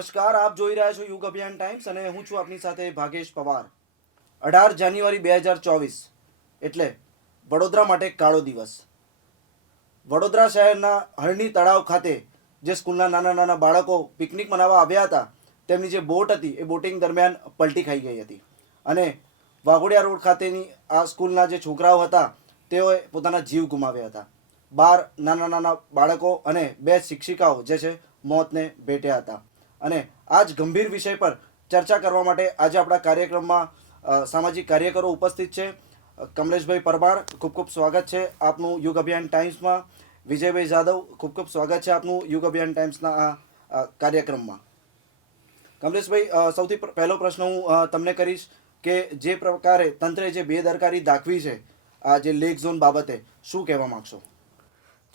નમસ્કાર, આપ જોઈ રહ્યા છો યુગ અભિયાન ટાઈમ્સ અને હું છું આપની સાથે ભાગેશ પવાર. 18 જાન્યુઆરી 2024 એટલે વડોદરા માટે કાળો દિવસ. વડોદરા શહેરના હરણી તળાવ ખાતે જે સ્કૂલના નાના નાના બાળકો પિકનિક મનાવવા આવ્યા હતા, તેમની જે બોટ હતી એ બોટિંગ દરમિયાન પલટી ખાઈ ગઈ હતી અને વાઘોડિયા રોડ ખાતેની આ સ્કૂલના જે છોકરાઓ હતા તેઓએ પોતાના જીવ ગુમાવ્યા હતા. 12 નાના નાના બાળકો અને 2 શિક્ષિકાઓ જે છે મોતને ભેટ્યા હતા. અને આ જ ગંભીર વિષય પર ચર્ચા કરવા માટે આજે આપણા કાર્યક્રમમાં સામાજિક કાર્યકરો ઉપસ્થિત છે. કમલેશભાઈ પરમાર, ખૂબ ખૂબ સ્વાગત છે આપનું યુગ અભિયાન ટાઈમ્સમાં. વિજયભાઈ જાદવ, ખૂબ ખૂબ સ્વાગત છે આપનું યુગ અભિયાન ટાઈમ્સના આ કાર્યક્રમમાં. કમલેશભાઈ, સૌથી પહેલો પ્રશ્ન હું તમને કરીશ કે જે પ્રકારે તંત્રે જે બેદરકારી દાખવી છે આ જે લેક ઝોન બાબતે, શું કહેવા માગશો?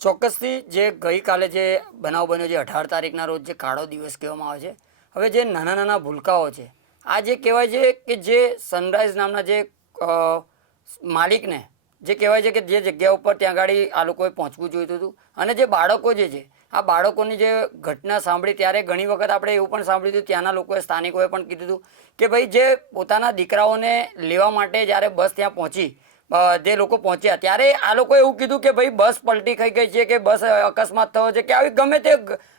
ચોક્કસથી જે ગઈકાલે જે બનાવ બન્યો છે 18 તારીખના રોજ જે કાળો દિવસ કહેવામાં આવે છે, હવે જે નાના નાના ભૂલકાઓ છે, આ જે કહેવાય છે કે જે સનરાઈઝ નામના જે માલિકને જે કહેવાય છે કે જે જગ્યા ઉપર ત્યાં આગળ આ લોકોએ પહોંચવું જોઈતું હતું, અને જે બાળકો જે છે આ બાળકોની જે ઘટના સાંભળી ત્યારે ઘણી વખત આપણે એવું પણ સાંભળ્યું હતું, ત્યાંના લોકોએ સ્થાનિકોએ પણ કીધું હતું કે ભાઈ જે પોતાના દીકરાઓને લેવા માટે જ્યારે બસ ત્યાં પહોંચી, જે લોકો પહોંચ્યા ત્યારે આ લોકોએ એવું કીધું કે ભાઈ બસ પલટી ખાઈ ગઈ છે કે બસ અકસ્માત થયો છે કે આવી ગમે તે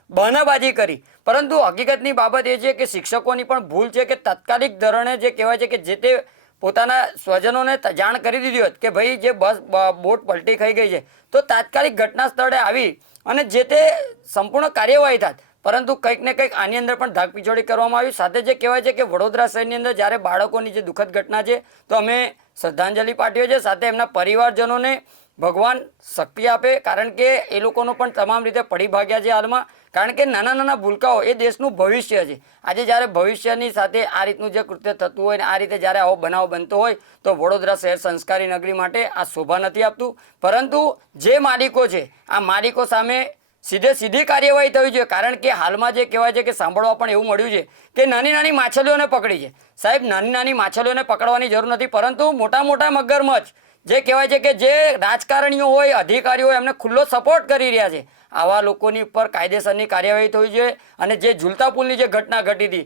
બહાનાબાજી કરી. પરંતુ હકીકતની બાબત એ છે કે શિક્ષકોની પણ ભૂલ છે કે તાત્કાલિક ધોરણે જે કહેવાય છે કે જે તે પોતાના સ્વજનોને જાણ કરી દીધી હોત કે ભાઈ જે બોટ પલટી ખાઈ ગઈ છે તો તાત્કાલિક ઘટના સ્થળે આવી અને જે તે સંપૂર્ણ કાર્યવાહી થાત. પરંતુ કંઈક ને કંઈક આની અંદર પણ ધાકપીછોડી કરવામાં આવી. સાથે જે કહેવાય છે કે વડોદરા શહેરની અંદર જ્યારે બાળકોની જે દુઃખદ ઘટના છે તો અમે શ્રદ્ધાંજલિ પાઠવીએ છીએ. સાથે એમના પરિવારજનોને ભગવાન શક્તિ આપે, કારણ કે એ લોકોનો પણ તમામ રીતે પડી ભાગ્યા છે હાલમાં. કારણ કે નાના નાના ભૂલકાઓ એ દેશનું ભવિષ્ય છે. આજે જ્યારે ભવિષ્યની સાથે આ રીતનું જે કૃત્ય થતું હોય ને આ રીતે જ્યારે આવો બનાવ બનતો હોય તો વડોદરા શહેર સંસ્કારી નગરી માટે આ શોભા નથી આપતું. પરંતુ જે માલિકો છે આ માલિકો સામે સીધી કાર્યવાહી થવી જોઈએ. કારણ કે હાલમાં જે કહેવાય છે કે સાંભળવા પણ એવું મળ્યું છે કે નાની નાની માછલીઓને પકડી છે. સાહેબ, નાની નાની માછલીઓને પકડવાની જરૂર નથી, પરંતુ મોટા મોટા મગરમચ્છ જે કહેવાય છે કે જે રાજકારણીઓ હોય, અધિકારીઓ હોય, એમને ખુલ્લો સપોર્ટ કરી રહ્યા છે. આવા લોકોની ઉપર કાયદેસરની કાર્યવાહી થવી જોઈએ. અને જે ઝૂલતા પુલની જે ઘટના ઘટી હતી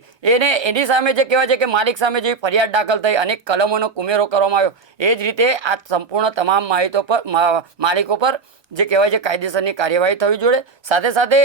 એની સામે જે કહેવાય છે કે માલિક સામે જે ફરિયાદ દાખલ થઈ, અનેક કલમોનો ઉમેરો કરવામાં આવ્યો, એ જ રીતે આ સંપૂર્ણ તમામ માહિતી પર માલિકો પર જે કહેવાય છે કાયદેસરની કાર્યવાહી થવી જોઈએ. સાથે સાથે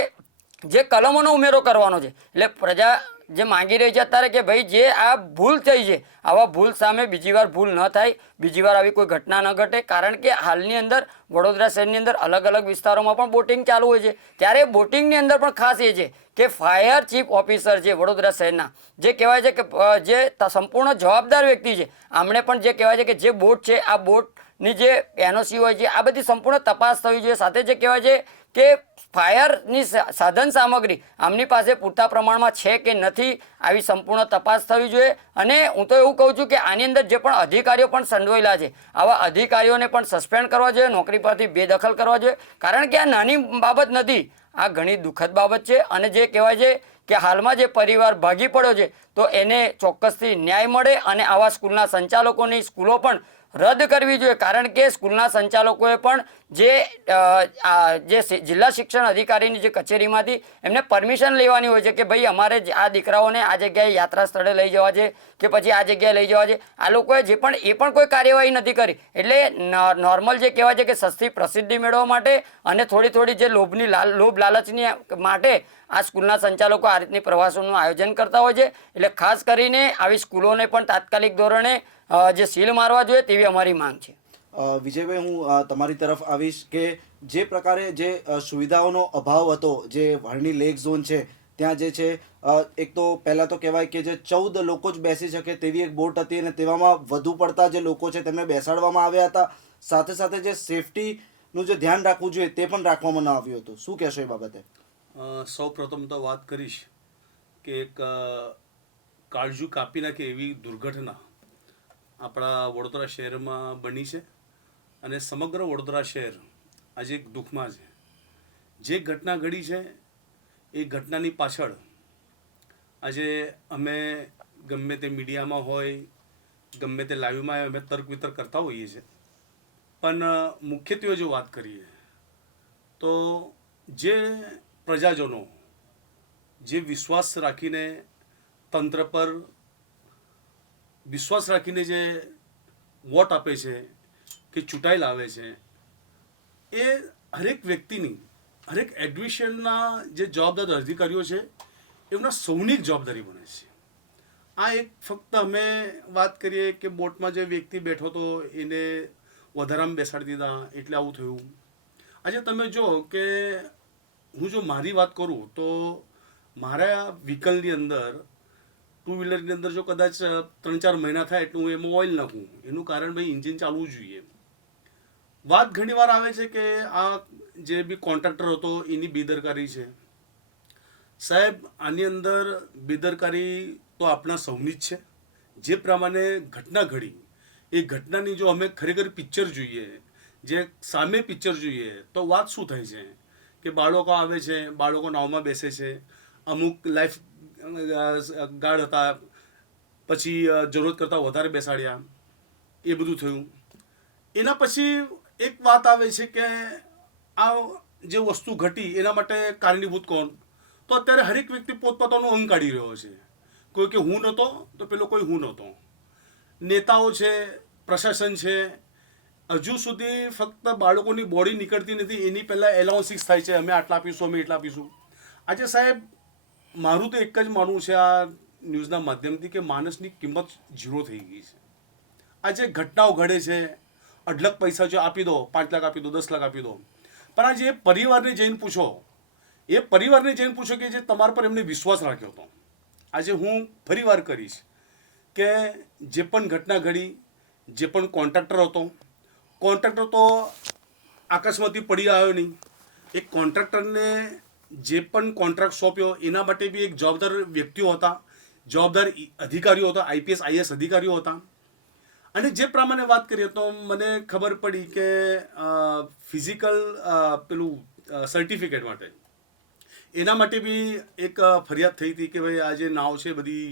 જે કલમોનો ઉમેરો કરવાનો છે, એટલે પ્રજા જે માંગી રહી છે અત્યારે કે ભાઈ જે આ ભૂલ થઈ છે, આવા ભૂલ સામે બીજી વાર ભૂલ ન થાય, બીજી વાર આવી કોઈ ઘટના ન ઘટે. કારણ કે હાલની અંદર વડોદરા શહેરની અંદર અલગ અલગ વિસ્તારોમાં પણ બોટિંગ ચાલુ હોય છે. ત્યારે બોટિંગની અંદર પણ ખાસ એ છે કે ફાયર ચીફ ઓફિસર છે વડોદરા શહેરના, જે કહેવાય છે કે જે સંપૂર્ણ જવાબદાર વ્યક્તિ છે, આમણે પણ જે કહેવાય છે કે જે બોટ છે આ બોટની જે એનઓસી હોય છે આ બધી સંપૂર્ણ તપાસ થવી જોઈએ. સાથે જે કહેવાય છે કે ફાયરની સાધન સામગ્રી આમની પાસે પૂરતા પ્રમાણમાં છે કે નથી, આવી સંપૂર્ણ તપાસ થવી જોઈએ. અને હું તો એવું કહું છું કે આની અંદર જે પણ અધિકારીઓ પણ સંડોવાયેલા છે આવા અધિકારીઓને પણ સસ્પેન્ડ કરવા જોઈએ, નોકરી પરથી બેદખલ કરવા જોઈએ. કારણ કે આ નાની બાબત નથી, આ ઘણી દુઃખદ બાબત છે. અને જે કહેવાય છે કે હાલમાં જે પરિવાર ભાગી પડ્યો છે તો એને ચોક્કસથી ન્યાય મળે અને આવા સ્કૂલના સંચાલકોની સ્કૂલો પણ રદ કરવી જોઈએ. કારણ કે સ્કૂલના સંચાલકોએ પણ જે જિલ્લા શિક્ષણ અધિકારીની જે કચેરીમાંથી એમને પરમિશન લેવાની હોય છે કે ભાઈ અમારે આ દીકરાઓને આ જગ્યાએ યાત્રા સ્થળે લઈ જવા છે કે પછી આ જગ્યાએ લઈ જવા છે. આ લોકોએ એ પણ કોઈ કાર્યવાહી નથી કરી. એટલે નોર્મલ જે કહેવાય છે કે સસ્તી પ્રસિદ્ધિ મેળવવા માટે અને થોડી જે લોભ લાલચની માટે આ સ્કૂલના સંચાલકો આ રીતની પ્રવાસોનું આયોજન કરતા હોય છે. એટલે ખાસ કરીને આવી સ્કૂલોને પણ તાત્કાલિક ધોરણે જે સીલ મારવા જોઈએ તેવી અમારી માંગ છે. વિજયભાઈ, હું તમારી તરફ આવીશ કે જે પ્રકારે જે સુવિધાઓનો અભાવ હતો, જે હરણી લેક ઝોન છે ત્યાં જે છે એક તો પહેલાં તો કહેવાય કે જે 14 લોકો જ બેસી શકે તેવી એક બોટ હતી અને તેવામાં વધુ પડતા જે લોકો છે તેમને બેસાડવામાં આવ્યા હતા. સાથે સાથે જે સેફટીનું જે ધ્યાન રાખવું જોઈએ તે પણ રાખવામાં ન આવ્યું હતું. શું કહેશો એ બાબતે? સૌ પ્રથમ તો વાત કરીશ કે એક કાળજું કાપી નાખે એવી દુર્ઘટના આપણા વડોદરા શહેરમાં બની છે અને સમગ્ર વડોદરા શહેર આજે એક દુઃખમાં છે. જે ઘટના ઘડી છે એ ઘટનાની પાછળ આજે અમે ગમે તે મીડિયામાં હોય, ગમે તે લાઈવમાં અમે તર્ક વિતર્ક કરતા હોઈએ છીએ, પણ મુખ્યત્વે જો વાત કરીએ તો જે પ્રજાજનો જે વિશ્વાસ રાખીને તંત્ર પર વિશ્વાસ રાખીને જે વોટ આપે છે કે ચૂંટાઈ લાવે છે, એ હરેક વ્યક્તિની, હરેક એડમિશનના જે જવાબદાર અધિકારીઓ છે એમના સૌની જ જવાબદારી બને છે. આ એક ફક્ત અમે વાત કરીએ કે બોટમાં જે વ્યક્તિ બેઠો હતો એને વધારામાં બેસાડી દીધા એટલે આવું થયું. આજે તમે જો કે હું જો મારી વાત કરું તો મારા વ્હીકલની અંદર, ટુ વ્હીલરની અંદર જો કદાચ 3-4 મહિના થાય એટલે હું એમાં ઓઇલ નાખું. એનું કારણ ભાઈ એન્જિન ચાલવું જોઈએ. વાત ઘણીવાર આવે છે કે આ જે બી કોન્ટ્રાક્ટર હતો એની બેદરકારી છે. સાહેબ, આની અંદર બેદરકારી તો આપણા સૌની જ છે. જે પ્રમાણે ઘટના ઘડી, એ ઘટનાની જો અમે ખરેખર પિક્ચર જોઈએ, જે સામે પિક્ચર જોઈએ, તો વાત શું થાય છે કે બાળકો આવે છે, બાળકો નાવમાં બેસે છે, અમુક લાઈફ ગાર્ડ હતા, પછી જરૂરત કરતાં વધારે બેસાડ્યા, એ બધું થયું. એના પછી એક વાત આવે છે કે આ જે વસ્તુ ઘટી એના માટે કારણીભૂત કોણ? તો અત્યારે હરેક વ્યક્તિ પોતપોતાનું અંગ કાઢી રહ્યો છે. કોઈ કે હું નહોતો તો પેલો કોઈ હું નહોતો. નેતાઓ છે, પ્રશાસન છે, હજુ સુધી ફક્ત બાળકોની બોડી નીકળતી નથી એની પહેલાં એલાઉન્સિસ થાય છે, અમે આટલા આપીશું, અમે એટલા આપીશું. આજે સાહેબ, મારું તો એક જ માનવું છે આ ન્યૂઝના માધ્યમથી કે માણસની કિંમત ઝીરો થઈ ગઈ છે. આજે ઘટનાઓ ઘડે છે, અઢળક પૈસા જો આપી દો, 5 લાખ આપી દો, 10 લાખ આપી દો, પણ આજે એ પરિવારને જઈને પૂછો, એ પરિવારને જઈને પૂછો કે જે તમારા પર એમને વિશ્વાસ રાખ્યો હતો. આજે હું ફરી વાર કરીશ કે જે પણ ઘટના ઘડી, જે પણ કોન્ટ્રાક્ટર હતો તો આકાશમાંથી પડી આવ્યો નહીં. એક કોન્ટ્રાક્ટરને જે પણ કોન્ટ્રાક્ટ સોંપ્યો એના માટે બી એક જવાબદાર વ્યક્તિઓ હતા, જવાબદાર અધિકારીઓ હતા, IPS IAS અધિકારીઓ હતા. અને જે પ્રમાણે વાત કરીએ તો મને ખબર પડી કે ફિઝિકલ પેલું સર્ટિફિકેટ માટે, એના માટે બી એક ફરિયાદ થઈ હતી કે ભાઈ આ જે નાવ છે બધી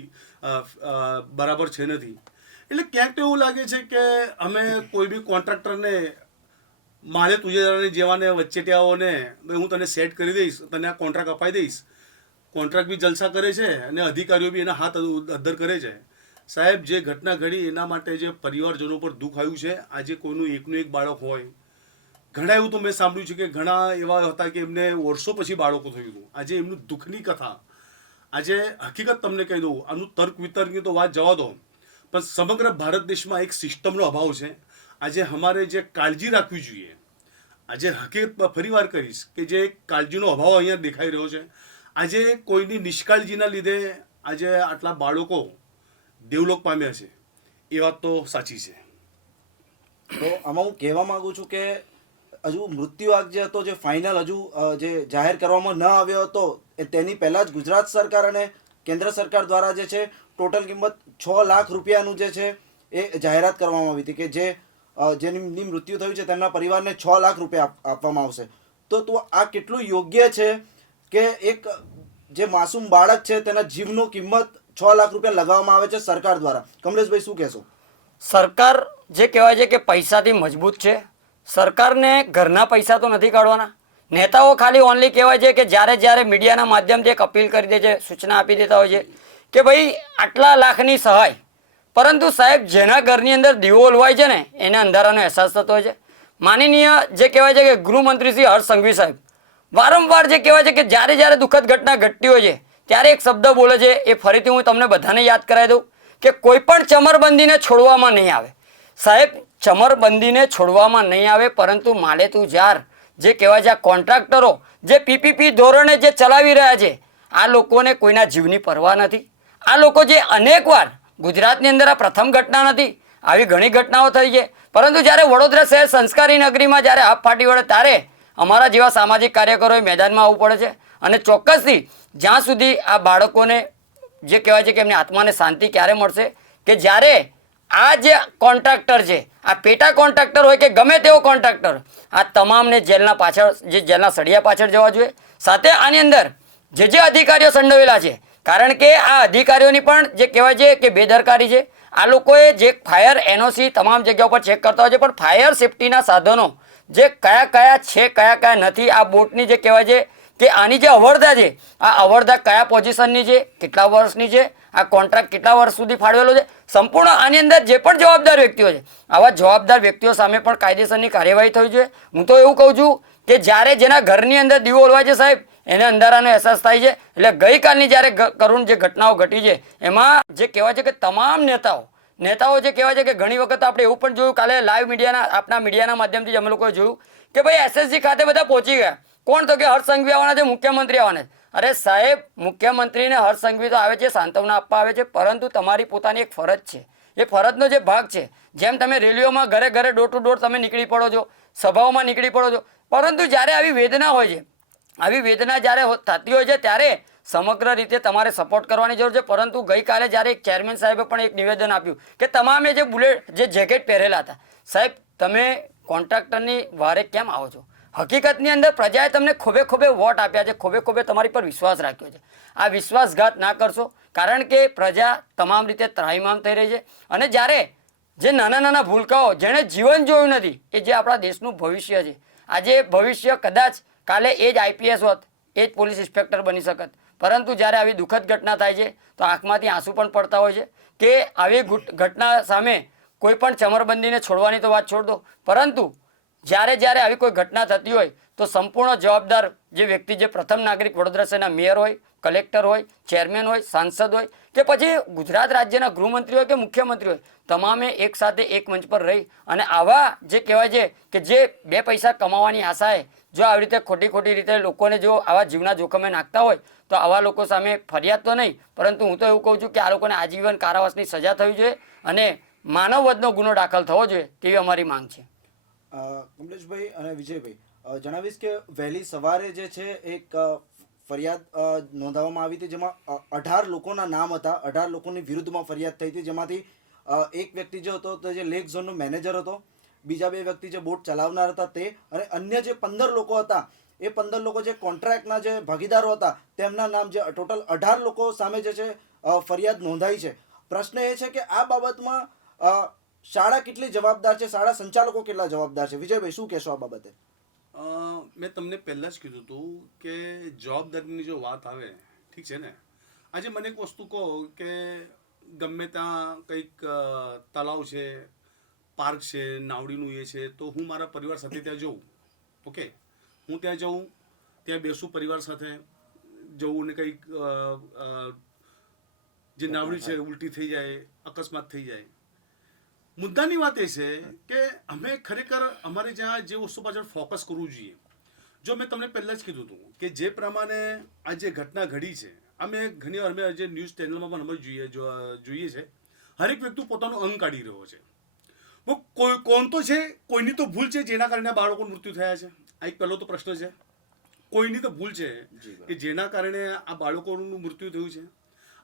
બરાબર છે નથી. એટલે ક્યાંક તો એવું લાગે છે કે અમે કોઈ બી કોન્ટ્રાક્ટરને મારે તુજેદારની જેવાને વચ્ચેટિયાઓને ભાઈ હું તને સેટ કરી દઈશ, તને આ કોન્ટ્રાક્ટ અપાઈ દઈશ. કોન્ટ્રાક્ટ બી જલસા કરે છે અને અધિકારીઓ બી એના હાથ અદ્ધર કરે છે. સાહેબ, જે ઘટના ઘડી એના માટે જે પરિવારજનો પર દુઃખ આવ્યું છે. આજે કોઈનું એકનું એક બાળક હોય, ઘણા એવું તો મેં સાંભળ્યું છે કે ઘણા એવા હતા કે એમને વર્ષો પછી બાળકો થયું હતું. આજે એમનું દુઃખની કથા, આજે હકીકત તમને કહી દઉં, આનું તર્ક વિતર્કની તો વાત જવા દો, પણ સમગ્ર ભારત દેશમાં એક સિસ્ટમનો અભાવ છે. આજે અમારે જે કાળજી રાખવી જોઈએ, આજે હકીકત ફરી વાર કહીશ કે જે કાળજીનો અભાવ અહીંયા દેખાઈ રહ્યો છે. આજે કોઈની નિષ્કાળજીના લીધે આજે આટલા બાળકો દેવલોક પામ્યા છે, એ વાત તો સાચી છે. તો આમાં હું કહેવા માંગુ છું કે હજુ મૃત્યુઆંક જે હતો, જે ફાઇનલ હજુ જે જાહેર કરવામાં ન આવ્યો હતો, તેની પહેલાં જ ગુજરાત સરકાર અને કેન્દ્ર સરકાર દ્વારા જે છે ટોટલ કિંમત 6 લાખ રૂપિયાનું જે છે એ જાહેરાત કરવામાં આવી હતી કે જેની મૃત્યુ થયું છે તેમના પરિવારને 6 લાખ રૂપિયા આપવામાં આવશે. તો આ કેટલું યોગ્ય છે કે એક જે માસૂમ બાળક છે તેના જીવનો કિંમત 6 લાખ રૂપિયા લગાવવામાં આવે છે સરકાર દ્વારા? કમલેશભાઈ, શું કહેશો? સરકાર જે કહેવાય છે કે પૈસાથી મજબૂત છે. સરકારને ઘરના પૈસા તો નથી કાઢવાના. નેતાઓ ખાલી ઓનલી કહેવાય છે કે જ્યારે મીડિયાના માધ્યમથી એક અપીલ કરી દે છે, સૂચના આપી દેતા હોય છે કે ભાઈ આટલા લાખની સહાય. પરંતુ સાહેબ, જેના ઘરની અંદર દીવો ઓલવાય છે ને એને અંધારાનો અહેસાસ થતો હોય છે. માનનીય જે કહેવાય છે કે ગૃહમંત્રી શ્રી હર્ષ સંઘવી સાહેબ વારંવાર જે કહેવાય છે કે જ્યારે દુઃખદ ઘટના ઘટતી હોય છે ત્યારે એક શબ્દ બોલે છે, એ ફરીથી હું તમને બધાને યાદ કરાવી દઉં કે કોઈ પણ ચમરબંધીને છોડવામાં નહીં આવે. સાહેબ, ચમરબંધીને છોડવામાં નહીં આવે, પરંતુ માલેતું જાર જે કહેવાય છે આ કોન્ટ્રાક્ટરો જે PPP ધોરણે જે ચલાવી રહ્યા છે, આ લોકોને કોઈના જીવની પરવા નથી. આ લોકો જે અનેકવાર, ગુજરાતની અંદર આ પ્રથમ ઘટના નથી, આવી ઘણી ઘટનાઓ થઈ છે, પરંતુ જ્યારે વડોદરા શહેર સંસ્કારી નગરીમાં જ્યારે આપ ફાટી વળે ત્યારે અમારા જેવા સામાજિક કાર્યકરોએ મેદાનમાં આવવું પડે છે. અને ચોક્કસથી જ્યાં સુધી આ બાળકોને જે કહેવાય છે કે એમની આત્માને શાંતિ ક્યારે મળશે કે જ્યારે આ જે કોન્ટ્રાક્ટર છે, આ પેટા કોન્ટ્રાક્ટર હોય કે ગમે તેવો કોન્ટ્રાક્ટર, આ તમામને જેલના પાછળ, જે જેલના સળિયા પાછળ જવા જોઈએ. સાથે આની અંદર જે અધિકારીઓ સંડોવેલા છે, કારણ કે આ અધિકારીઓની પણ જે કહેવાય છે કે બેદરકારી છે. આ લોકોએ જે ફાયર NOC તમામ જગ્યા ઉપર ચેક કરતા હોય છે, પણ ફાયર સેફટીના સાધનો જે કયા છે, કયા નથી, આ બોટની જે કહેવાય છે કે આની જે અવરદા છે આ અવરદા કયા પોઝિશનની છે, કેટલા વર્ષની છે, આ કોન્ટ્રાક્ટ કેટલા વર્ષ સુધી ફાળવેલો છે, સંપૂર્ણ આની અંદર જે પણ જવાબદાર વ્યક્તિઓ છે આવા જવાબદાર વ્યક્તિઓ સામે પણ કાયદેસરની કાર્યવાહી થવી જોઈએ. હું તો એવું કહું છું કે જ્યારે જેના ઘરની અંદર દીવો ઓલવાય છે સાહેબ એને અંધારાનો અહેસાસ થાય છે. એટલે ગઈકાલની જ્યારે કરુણ જે ઘટનાઓ ઘટી છે એમાં જે કહેવાય છે કે તમામ નેતાઓ જે કહેવાય છે કે ઘણી વખત આપણે એવું પણ જોયું, કાલે લાઈવ આપણા મીડિયાના માધ્યમથી અમે લોકોએ જોયું કે ભાઈ SSG ખાતે બધા પહોંચી ગયા. કોણ? તો કે હર્ષ સંઘવી આવવાના છે, મુખ્યમંત્રી આવવાના છે. અરે સાહેબ, મુખ્યમંત્રીને હર્ષ સંઘવી તો આવે છે, સાંત્વના આપવા આવે છે, પરંતુ તમારી પોતાની એક ફરજ છે. એ ફરજનો જે ભાગ છે, જેમ તમે રેલીઓમાં ઘરે ઘરે ડોર ટુ ડોર તમે નીકળી પડો છો, સભાઓમાં નીકળી પડો છો, પરંતુ જ્યારે આવી વેદના હોય છે, આવી વેદના જ્યારે થતી હોય છે ત્યારે સમગ્ર રીતે તમારે સપોર્ટ કરવાની જરૂર છે. પરંતુ ગઈકાલે જ્યારે એક ચેરમેન સાહેબે પણ એક નિવેદન આપ્યું કે તમામે જે જેકેટ પહેરેલા હતા, સાહેબ તમે કોન્ટ્રાક્ટરની વારે કેમ આવો છો? હકીકતની અંદર પ્રજાએ તમને ખોબે વોટ આપ્યા છે, ખોબે તમારી પર વિશ્વાસ રાખ્યો છે. આ વિશ્વાસઘાત ના કરશો, કારણ કે પ્રજા તમામ રીતે ત્રાહિમામ થઈ રહી છે. અને જ્યારે જે નાના ભૂલકાઓ જેણે જીવન જોયું નથી, એ જે આપણા દેશનું ભવિષ્ય છે, આજે ભવિષ્ય કદાચ કાલે એ જ IPS હોત, એ જ પોલીસ ઇન્સ્પેક્ટર બની શકત. પરંતુ જ્યારે આવી દુઃખદ ઘટના થાય છે તો આંખમાંથી આંસુ પણ પડતા હોય છે કે આવી ઘટના સામે કોઈ પણ ચમરબંધીને છોડવાની તો વાત છોડ દો, પરંતુ જ્યારે આવી કોઈ ઘટના થતી હોય તો સંપૂર્ણ જવાબદાર જે વ્યક્તિ, જે પ્રથમ નાગરિક વડોદરા શહેરના મેયર હોય, કલેક્ટર હોય, ચેરમેન હોય, સાંસદ હોય કે પછી ગુજરાત રાજ્યના ગૃહમંત્રી હોય કે મુખ્યમંત્રી હોય, તમામે એક સાથે એક મંચ પર રહી અને આવા જે કહેવાય છે કે જે બે પૈસા કમાવાની આશાએ જો આવી રીતે ખોટી રીતે લોકોને જો આવા જીવના જોખમે નાખતા હોય તો આવા લોકો સામે ફરિયાદ તો નહીં, પરંતુ હું તો એવું કહું છું કે આ લોકોને આજીવન કારાવાસની સજા થવી જોઈએ અને માનવવધનો ગુનો દાખલ થવો જોઈએ તેવી અમારી માંગ છે. કમલેશભાઈ અને વિજયભાઈ, જણાવીશ કે વહેલી સવારે જે છે એક ફરિયાદ નોંધાવવામાં આવી હતી, જેમાં 18 લોકોના નામ હતા, 18 લોકોની વિરુદ્ધમાં ફરિયાદ થઈ હતી, જેમાંથી એક વ્યક્તિ જે હતો તો જે લેક ઝોનનો મેનેજર હતો, બીજા 2 વ્યક્તિ જે બોટ ચલાવનાર હતા તે, અને અન્ય જે 15 લોકો હતા એ 15 લોકો જે કોન્ટ્રાક્ટના જે ભાગીદારો હતા તેમના નામ, જે ટોટલ 18 લોકો સામે જે છે ફરિયાદ નોંધાઈ છે. પ્રશ્ન એ છે કે આ બાબતમાં શાળા કેટલી જવાબદાર છે, શાળા સંચાલકો કેટલા જવાબદાર છે? વિજયભાઈ, શું કહેશો આ બાબતે? મેં તમને પહેલાં જ કીધું હતું કે જવાબદારીની જો વાત આવે, ઠીક છે ને, આજે મને એક વસ્તુ કહો કે ગમે ત્યાં કંઈક તળાવ છે, પાર્ક છે, નાવડીનું એ છે, તો હું મારા પરિવાર સાથે ત્યાં જઉં. ઓકે, હું ત્યાં જઉં, ત્યાં બેસું પરિવાર સાથે જવું, ને કંઈક જે નાવડી છે ઉલટી થઈ જાય, અકસ્માત થઈ જાય. મુદ્દાની વાત એ છે કે અમે ખરેખર અમારે જ્યાં જે વસ્તુ પાછળ ફોકસ કરવું જોઈએ. જો મેં તમને પહેલાં જ કીધું હતું કે જે પ્રમાણે આ જે ઘટના ઘડી છે, અમે ઘણીવાર અમે જે ન્યૂઝ ચેનલમાં પણ અમે જોઈએ છે, હરેક વ્યક્તિ પોતાનું અંગ કાઢી રહ્યો છે. કોણ તો છે, કોઈની તો ભૂલ છે જેના કારણે બાળકોનું મૃત્યુ થયા છે. આ એક પહેલો તો પ્રશ્ન છે. કોઈની તો ભૂલ છે કે જેના કારણે આ બાળકોનું મૃત્યુ થયું છે.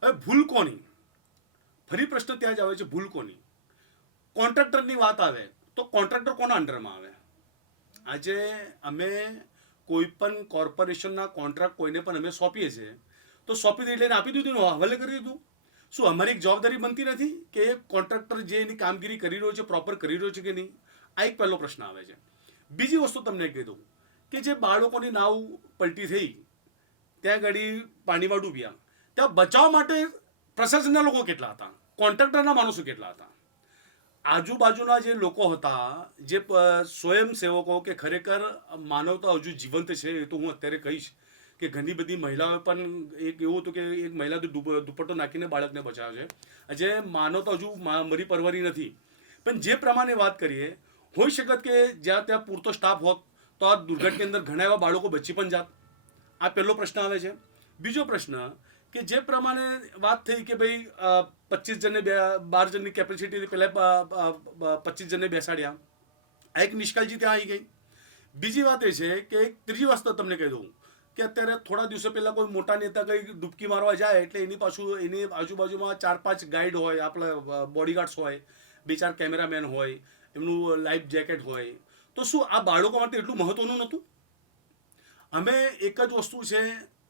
હવે ભૂલ કોની? ફરી પ્રશ્ન ત્યાં જ આવે છે, ભૂલ કોની? કોન્ટ્રાક્ટરની વાત આવે તો કોન્ટ્રાક્ટર કોના અંડરમાં આવે? આજે અમે કોઈ પણ કોર્પોરેશનના કોન્ટ્રાક્ટ કોઈને પણ અમે સોંપીએ છીએ તો સોંપી દઈ લઈને આપી દીધું, હવાલે કરી દીધું. શું અમારી એક જવાબદારી બનતી નથી કે એ કોન્ટ્રાક્ટર જે એની કામગીરી કરી રહ્યો છે પ્રોપર કરી રહ્યો છે કે નહીં? આ એક પહેલો પ્રશ્ન આવે છે. બીજી વસ્તુ તમને કીધું કે જે બાળકોની નાવ પલટી થઈ, ત્યાં ગાડી પાણીમાં ડૂબ્યા, ત્યાં બચાવ માટે પ્રશાસનના લોકો કેટલા હતા, કોન્ટ્રાક્ટરના માણસો કેટલા હતા, આજુબાજુના જે લોકો હતા, જે સ્વયંસેવકો કે ખરેખર માનવતા હજુ જીવંત છે, એ તો હું અત્યારે કહીશ કે ઘણી બધી મહિલાઓ પણ, એક એવું હતું કે એક મહિલા તો દુપટ્ટો નાખીને બાળકને બચાવે છે. આજે માનવતા હજુ મરી પરવરી નથી. પણ જે પ્રમાણે વાત કરીએ, હોઈ શકત કે જ્યાં ત્યાં પૂરતો સ્ટાફ હોત તો આ દુર્ઘટનાની અંદર ઘણા એવા બાળકો બચી પણ જાત. આ પહેલો પ્રશ્ન આવે છે. બીજો પ્રશ્ન કે જે પ્રમાણે વાત થઈ કે ભાઈ 25 જણને 12 જણની કેપેસિટી પહેલાં 25 જણને બેસાડ્યા, આ એક નિષ્કાળજી ત્યાં આવી ગઈ. બીજી વાત એ છે કે એક ત્રીજી વસ્તુ તમને કહી દઉં કે અત્યારે થોડા દિવસો પહેલાં કોઈ મોટા નેતા કંઈ ડૂબકી મારવા જાય એટલે એની પાછું એની આજુબાજુમાં 4-5 ગાઈડ હોય, આપણા બોડીગાર્ડ્સ હોય, 2-4 કેમેરામેન હોય, એમનું લાઈફ જેકેટ હોય. તો શું આ બાળકો માટે એટલું મહત્વનું નહોતું? અમે એક જ વસ્તુ છે,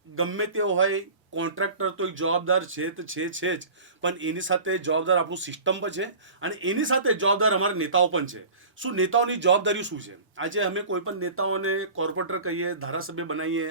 ગમે તે હોય, કોન્ટ્રાક્ટર તો એક જવાબદાર છે તો છે જ, પણ એની સાથે જવાબદાર આપણું સિસ્ટમ પણ છે અને એની સાથે જવાબદાર અમારા નેતાઓ પણ છે. શું નેતાઓની જવાબદારી શું છે? આજે અમે કોઈ પણ નેતાઓને કોર્પોરેટર કહીએ, ધારાસભ્ય બનાવીએ,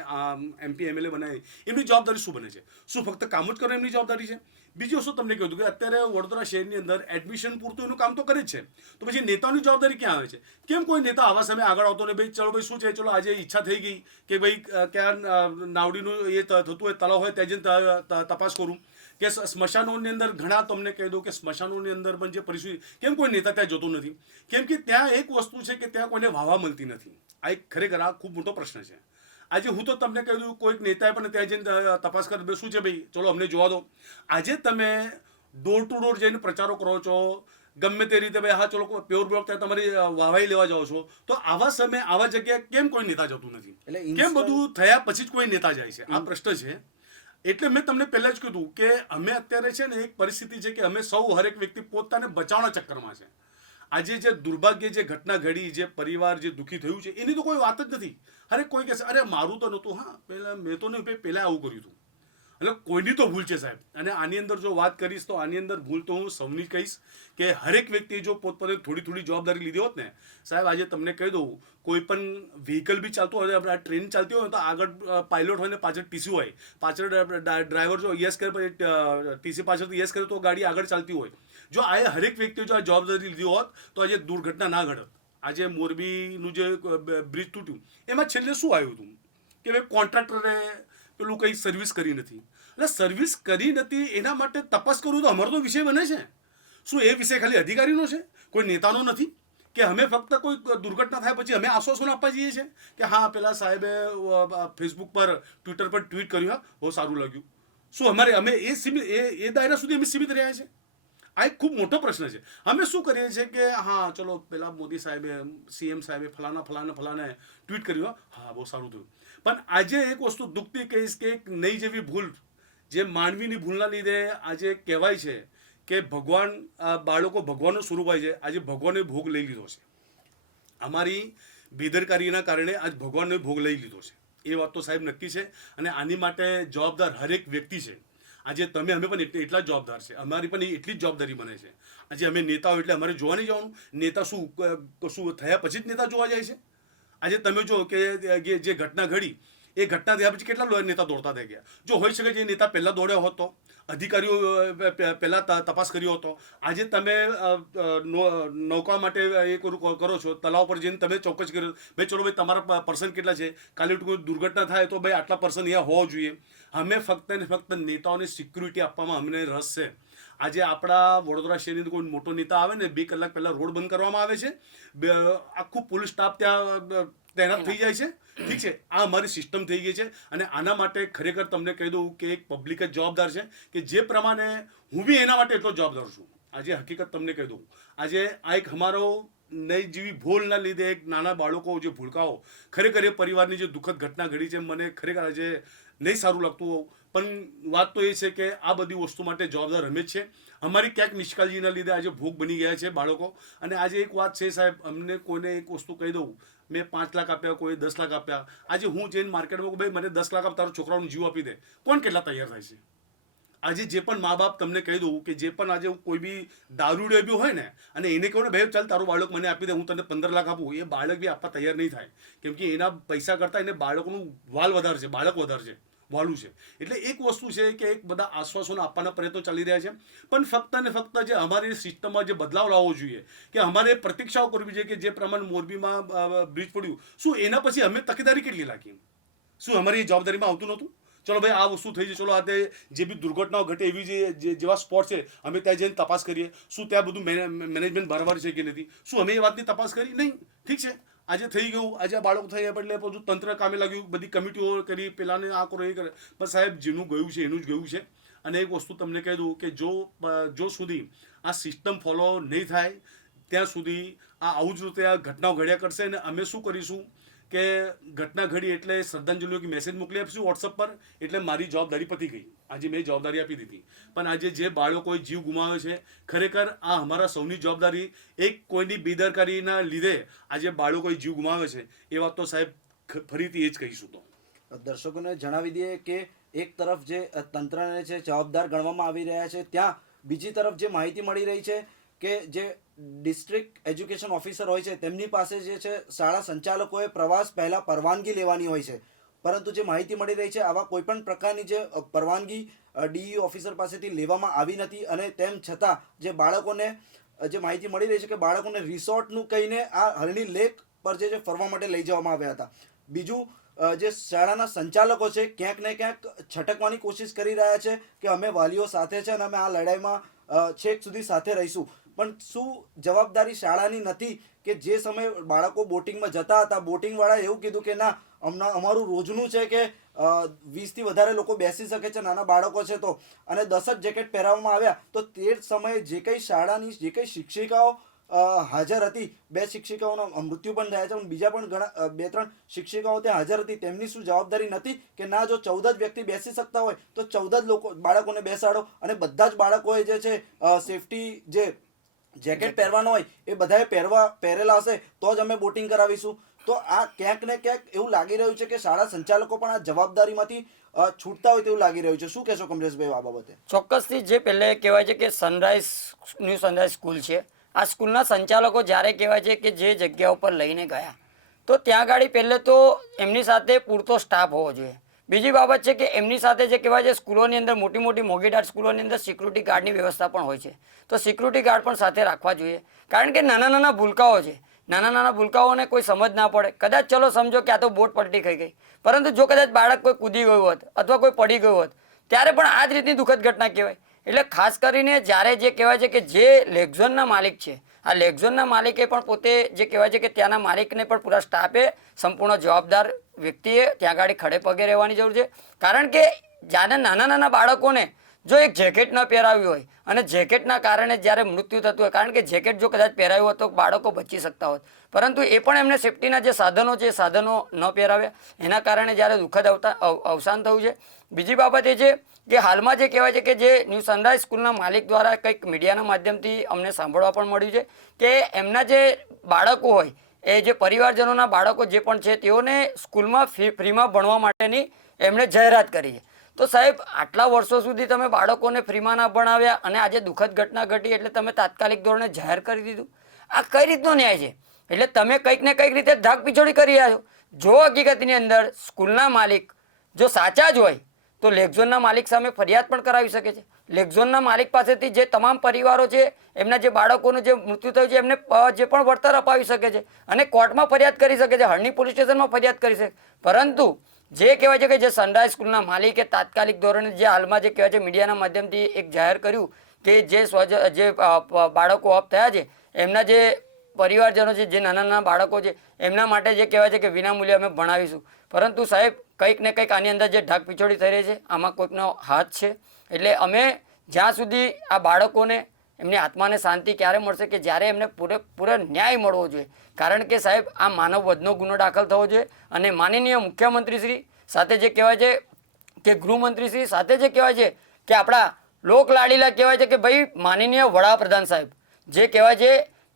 MP MLA બનાવીએ, એમની જવાબદારી શું બને છે? શું ફક્ત કામ જ કરવું એમની જવાબદારી છે? બીજી વસ્તુ તમને કહ્યું કે અત્યારે વડોદરા શહેરની અંદર એડમિશન પૂરતું એનું કામ તો કરે જ છે, તો પછી નેતાઓની જવાબદારી ક્યાં આવે છે? કેમ કોઈ નેતા આવા સમયે આગળ આવતો ને ભાઈ ચલો ભાઈ શું છે, ચલો આજે ઈચ્છા થઈ ગઈ કે ભાઈ ક્યાં નાવડીનું એ થતું હોય તળાવ હોય ત્યાં જઈને તપાસ કરું, કે સ્મશાનોની અંદર ઘણા તમને કહી દઉં કે સ્મશાનોની અંદર પણ જે પરિસ્થિતિ, કેમ કોઈ નેતા ત્યાં જતો નથી? કેમ કે ત્યાં એક વસ્તુ છે કે ત્યાં કોઈને વાહવા મળતી નથી. આ એક ખરેખર આ ખૂબ મોટો પ્રશ્ન છે. આજે હું તો તમને કહી દઉં, કોઈક નેતાએ પણ ત્યાં જઈને તપાસ કરી શું છે ભાઈ, ચલો અમને જોવા દો. આજે તમે ડોર ટુ ડોર જઈને પ્રચારો કરો છો, ગમે તે રીતે ભાઈ હા ચલો પ્યોર બ્લોક ત્યાં તમારી વાહવાઈ લેવા જાઓ છો, તો આવા સમયે આવા જગ્યાએ કેમ કોઈ નેતા જતું નથી? કેમ બધું થયા પછી જ કોઈ નેતા જાય છે? આ પ્રશ્ન છે. એટલે મેં તમને પહેલા જ કીધું કે અમે અત્યારે છે ને એક પરિસ્થિતિ છે કે અમે સૌ હરેક વ્યક્તિ પોતાને બચાવવાના ચક્કરમાં છે. આજે જે દુર્ભાગ્ય જે ઘટના ઘડી, જે પરિવાર જે દુઃખી થયું છે, એની તો કોઈ વાત જ નથી. અરે કોઈ કહેશે અરે મારું તો નહોતું, હા પહેલાં મેં તો નહીં, પહેલાં આવું કર્યું હતું. એટલે કોઈની તો ભૂલ છે સાહેબ. અને આની અંદર જો વાત કરીશ તો આની અંદર ભૂલ તો હું સૌની કહીશ કે હરેક વ્યક્તિએ જો પોતપોતે થોડી થોડી જવાબદારી લીધી હોત ને સાહેબ, આજે તમને કહી દઉં, કોઈ પણ વ્હીકલ બી ચાલતું હોય, આપણે ટ્રેન ચાલતી હોય તો આગળ પાયલોટ હોય ને પાછળ ટીસી હોય, પાછળ ડ્રાઈવર જો યસ કરે ટીસી પાછળ યસ કરે તો ગાડી આગળ ચાલતી હોય. જો આ હરેક વ્યક્તિએ જો આ જવાબદારી લીધી હોત તો આજે દુર્ઘટના ના ઘટત. આજે મોરબીનું જે બ્રિજ તૂટ્યું એમાં છેલ્લે શું આવ્યું હતું કે ભાઈ કોન્ટ્રાક્ટરે પેલું કંઈ સર્વિસ કરી નથી. એટલે સર્વિસ કરી નથી એના માટે તપાસ કરવું તો અમારો તો વિષય બને છે. શું એ વિષય ખાલી અધિકારીનો છે, કોઈ નેતાનો નથી? કે અમે ફક્ત કોઈ દુર્ઘટના થાય પછી અમે આશ્વાસન આપવા જઈએ છીએ કે હા પેલા સાહેબે ફેસબુક પર ટ્વિટર પર ટ્વીટ કર્યું, હા બહુ સારું લાગ્યું? શું અમારે અમે એ દાયરા સુધી અમે સીમિત રહ્યા છે? આ એક ખૂબ મોટો પ્રશ્ન છે. અમે શું કરીએ છીએ કે હા ચલો પેલા મોદી સાહેબે, CM સાહેબે ફલાને ટ્વીટ કર્યું, હા બહુ સારું થયું. પણ આજે એક વસ્તુ દુઃખથી કહીશ કે એક નહીં જેવી ભૂલ, જે માનવીની ભૂલના લીધે આજે કહેવાય છે કે ભગવાન, બાળકો ભગવાનનું સ્વરૂપ હોય છે, આજે ભગવાને ભોગ લઈ લીધો છે. અમારી બેદરકારીના કારણે આજ ભગવાનને ભોગ લઈ લીધો છે. એ વાત તો સાહેબ નક્કી છે. અને આની માટે જવાબદાર હરેક વ્યક્તિ છે. આજે તમે અમે પણ એટલા જ જવાબદાર છે. અમારી પણ એટલી જ જવાબદારી બને છે. આજે અમે નેતાઓ એટલે અમારે જોવા નહીં જવાનું. નેતા શું થયા પછી જ નેતા જોવા જાય છે? આજે તમે જો કે જે ઘટના ઘડી, એ ઘટના થયા પછી કેટલા નેતા દોડતા થઈ ગયા. જો હોઈ શકે છે એ નેતા પહેલાં દોડ્યો હોત તો, અધિકારીઓ પહેલાં તપાસ કર્યો હતો. આજે તમે નૌકા માટે એ કરો છો, તલાવ પર જઈને તમે ચોક્કસ કર્યો ભાઈ ચલો ભાઈ તમારા પર્સન કેટલા છે, કાલે કોઈ દુર્ઘટના થાય તો ભાઈ આટલા પર્સન અહીંયા હોવા જોઈએ. અમે ફક્ત ને ફક્ત નેતાઓને સિક્યુરિટી આપવામાં અમને રસ છે. આજે આપણા વડોદરા શહેરની કોઈ મોટો નેતા આવે ને 2 કલાક પહેલાં રોડ બંધ કરવામાં આવે છે, આખું પોલીસ સ્ટાફ ત્યાં તૈનાત થઈ જાય છે. ઠીક છે, આ અમારી સિસ્ટમ થઈ ગઈ છે. અને આના માટે ખરેખર તમને કહી દઉં કે એક પબ્લિક જ જવાબદાર છે, કે જે પ્રમાણે હું બી એના માટે એટલો જવાબદાર છું. આજે હકીકત તમને કહી દઉં, આજે આ એક અમારો નહીં જેવી ભૂલના લીધે એક નાના બાળકો જે ભૂલકાઓ, ખરેખર એ પરિવારની જે દુઃખદ ઘટના ઘડી છે, મને ખરેખર આજે નહીં સારું લાગતું. પણ વાત તો એ છે કે આ બધી વસ્તુ માટે જવાબદાર અમે જ છે. અમારી ક્યાંક નિષ્કાળજીના લીધે આજે ભોગ બની ગયા છે બાળકો. અને આજે એક વાત છે સાહેબ, અમને કોઈને એક વસ્તુ કહી દઉં, મેં 5 લાખ આપ્યા, કોઈ 10 લાખ આપ્યા. આજે હું જઈને માર્કેટમાં ભાઈ મને 10 લાખ આપ, તારો છોકરાઓનો જીવ આપી દે, કોણ કેટલા તૈયાર થાય છે? આજે જે પણ મા બાપ તમને કહી દઉં કે જે પણ આજે કોઈ બી દારૂડિયો બી હોય ને અને એને કહું ને ભાઈ ચાલ તારું બાળક મને આપી દે, હું તને 15 લાખ આપું, એ બાળક બી આપવા તૈયાર નહીં થાય. કેમ કે એના પૈસા કરતાં એને બાળકોનું વાલ વધારે છે, બાળક વધારે છે, વાલું છે. એટલે એક વસ્તુ છે કે એક બધા આશ્વાસનો આપવાના પ્રયત્નો ચાલી રહ્યા છે. પણ ફક્ત ને ફક્ત જે અમારી સિસ્ટમમાં જે બદલાવ લાવવો જોઈએ, કે અમારે પ્રતીક્ષાઓ કરવી જોઈએ કે જે પ્રમાણે મોરબીમાં બ્રિજ પડ્યું, શું એના પછી અમે તકેદારી કેટલી રાખી? શું અમારી જવાબદારીમાં આવતું નહોતું? ચલો ભાઈ આ વસ્તુ થઈ છે, ચલો આ જે બી દુર્ઘટનાઓ ઘટે એવી જેવા સ્પોટ છે અમે ત્યાં જઈને તપાસ કરીએ. શું ત્યાં બધું મેનેજમેન્ટ બરાબર છે કે નથી? શું અમે એ વાતની તપાસ કરી નહીં? ઠીક છે, આજે થઈ ગયું, આજે આ બાળકો થયા એટલે બધું તંત્ર કામે લાગ્યું, બધી કમિટીઓ કરી, પેલાને આ કરો એ કરે. પણ સાહેબ જેનું ગયું છે એનું જ ગયું છે. અને એક વસ્તુ તમને કહી દઉં કે જો સુધી આ સિસ્ટમ ફોલો નહીં થાય ત્યાં સુધી આ આવું જ રીતે આ ઘટનાઓ ઘડ્યા કરશે. અને અમે શું કરીશું કે ઘટના ઘડી એટલે શ્રદ્ધાંજલિનો કે મેસેજ મોકલી આપીશું વોટ્સઅપ પર, એટલે મારી જવાબદારી પતી ગઈ. આજે મેં જવાબદારી આપી દીધી. પણ આજે જે બાળકોએ જીવ ગુમાવ્યો છે, ખરેખર આ અમારા સૌની જવાબદારી. એક કોઈની બેદરકારીના લીધે આજે બાળકોએ જીવ ગુમાવ્યો છે, એ વાત તો સાહેબ ફરીથી એ જ કહીશું. તો દર્શકોને જણાવી દઈએ કે એક તરફ જે તંત્રને છે જવાબદાર ગણવામાં આવી રહ્યા છે, ત્યાં બીજી તરફ જે માહિતી મળી રહી છે કે જે ડિસ્ટ્રિક્ટ એજ્યુકેશન ઓફિસર હોય છે તેમની પાસે જે છે શાળા સંચાલકોએ પ્રવાસ પહેલાં પરવાનગી લેવાની હોય છે, પરંતુ જે માહિતી મળી રહી છે આવા કોઈ પણ પ્રકારની જે પરવાનગી ડીઈઓ ઓફિસર પાસેથી લેવામાં આવી નથી, અને તેમ છતાં જે બાળકોને જે માહિતી મળી રહી છે કે બાળકોને રિસોર્ટનું કહીને આ હરણી લેક પર જે ફરવા માટે લઈ જવામાં આવ્યા હતા. બીજું જે શાળાના સંચાલકો છે ક્યાંક ને ક્યાંક છટકવાની કોશિશ કરી રહ્યા છે કે અમે વાલીઓ સાથે છે અને અમે આ લડાઈમાં છેક સુધી સાથે રહીશું, પણ શું જવાબદારી શાળાની નથી કે જે સમયે બાળકો બોટિંગમાં જતા હતા બોટિંગવાળાએ એવું કીધું કે ના અમારું રોજનું છે કે 20થી વધારે લોકો બેસી શકે છે, નાના બાળકો છે તો, અને 10 જ જેકેટ પહેરાવવામાં આવ્યા, તો તે જ સમયે જે કંઈ શાળાની જે કંઈ શિક્ષિકાઓ હાજર હતી, 2 શિક્ષિકાઓના મૃત્યુ પણ થયા છે પણ બીજા પણ ઘણા 2-3 શિક્ષિકાઓ ત્યાં હાજર હતી, તેમની શું જવાબદારી નથી કે ના જો 14 જ વ્યક્તિ બેસી શકતા હોય તો 14 જ લોકો બાળકોને બેસાડો અને બધા જ બાળકોએ જે છે સેફટી જે જેકેટ પહેરવાનો હોય એ બધાએ પહેરેલા હશે તો જ અમે બોટિંગ કરાવીશું. તો આ ક્યાંક ને ક્યાંક એવું લાગી રહ્યું છે કે શાળા સંચાલકો પણ આ જવાબદારીમાંથી છૂટતા હોય તેવું લાગી રહ્યું છે. શું કહેશો કમલેશભાઈ આ બાબતે? ચોક્કસથી જે પહેલે કહેવાય છે કે ન્યૂ સનરાઈઝ સ્કૂલ છે, આ સ્કૂલના સંચાલકો જ્યારે કહેવાય છે કે જે જગ્યા ઉપર લઈને ગયા તો ત્યાં ગાડી પહેલે તો એમની સાથે પૂરતો સ્ટાફ હોવો જોઈએ. બીજી બાબત છે કે એમની સાથે જે કહેવાય છે સ્કૂલોની અંદર મોટી મોટી મોંઘીદાટ સ્કૂલોની અંદર સિક્યુરિટી ગાર્ડની વ્યવસ્થા પણ હોય છે, તો સિક્યુરિટી ગાર્ડ પણ સાથે રાખવા જોઈએ, કારણ કે નાના નાના ભૂલકાઓ છે, નાના નાના ભૂલકાઓને કોઈ સમજ ના પડે, કદાચ ચલો સમજો કે આ તો બોટ પલટી ખાઈ ગઈ, પરંતુ જો કદાચ બાળક કોઈ કૂદી ગયું હોત અથવા કોઈ પડી ગયું હોત ત્યારે પણ આ જ રીતની દુઃખદ ઘટના કહેવાય. એટલે ખાસ કરીને જ્યારે જે કહેવાય છે કે જે લેકઝોનના માલિક છે, આ લેકઝોનના માલિકે પણ પોતે જે કહેવાય છે કે ત્યાંના માલિકને પણ પૂરા સ્ટાફે સંપૂર્ણ જવાબદાર વ્યક્તિએ ત્યાં આગળ ખડે પગે રહેવાની જરૂર છે, કારણ કે જ્યારે નાના નાના બાળકોને જો એક જેકેટ ન પહેરાવ્યું હોય અને જેકેટના કારણે જ્યારે મૃત્યુ થતું હોય, કારણ કે જેકેટ જો કદાચ પહેરાવ્યું હોત તો બાળકો બચી શકતા હોત, પરંતુ એ પણ એમને સેફટીના જે સાધનો છે એ સાધનો ન પહેરાવ્યા, એના કારણે જ્યારે દુઃખદ અવસાન થયું છે. બીજી બાબત એ છે કે હાલમાં જે કહેવાય છે કે જે ન્યૂ સનરાઈઝ સ્કૂલના માલિક દ્વારા કંઈક મીડિયાના માધ્યમથી અમને સાંભળવા પણ મળ્યું છે કે એમના જે બાળકો હોય એ જે પરિવારજનોના બાળકો જે પણ છે તેઓને સ્કૂલમાં ફ્રીમાં ભણવા માટેની એમણે જાહેરાત કરી છે. તો સાહેબ આટલા વર્ષો સુધી તમે બાળકોને ફ્રીમાં ના ભણાવ્યા અને આજે દુઃખદ ઘટના ઘટી એટલે તમે તાત્કાલિક ધોરણે જાહેર કરી દીધું, આ કઈ રીતનો ન્યાય છે? એટલે તમે કંઈક ને કંઈક રીતે ધાક પીછોડી કરી રહ્યા છો. જો હકીકતની અંદર સ્કૂલના માલિક જો સાચા જ હોય તો લેકઝોનના માલિક સામે ફરિયાદ પણ કરાવી શકે છે. લેકઝોનના માલિક પાસેથી જે તમામ પરિવારો છે એમના જે બાળકોનું જે મૃત્યુ થયું છે એમને જે પણ વળતર અપાવી શકે છે અને કોર્ટમાં ફરિયાદ કરી શકે છે, હરણી પોલીસ સ્ટેશનમાં ફરિયાદ કરી શકે. પરંતુ જે કહેવાય છે કે જે સનરાઈઝ સ્કૂલના માલિકે તાત્કાલિક ધોરણે જે હાલમાં જે કહેવાય છે મીડિયાના માધ્યમથી એક જાહેર કર્યું કે જે બાળકો ઓફ થયા છે એમના જે પરિવારજનો છે, જે નાના નાના બાળકો છે એમના માટે જે કહેવાય છે કે વિનામૂલ્યે અમે ભણાવીશું, પરંતુ સાહેબ કંઈક ને કંઈક આની અંદર જે ઢાક પીછોડી થઈ રહી છે આમાં કોઈકનો હાથ છે. એટલે અમે જ્યાં સુધી આ બાળકોને એમની આત્માને શાંતિ ક્યારે મળશે કે જ્યારે એમને પૂરેપૂરો ન્યાય મળવો જોઈએ, કારણ કે સાહેબ આ માનવ વધનો ગુનો દાખલ થવો જોઈએ અને માનનીય મુખ્યમંત્રીશ્રી સાથે જે કહેવાય છે કે ગૃહમંત્રીશ્રી સાથે જે કહેવાય છે કે આપણા લોકલાડીલા કહેવાય છે કે ભાઈ માનનીય વડાપ્રધાન સાહેબ જે કહેવાય છે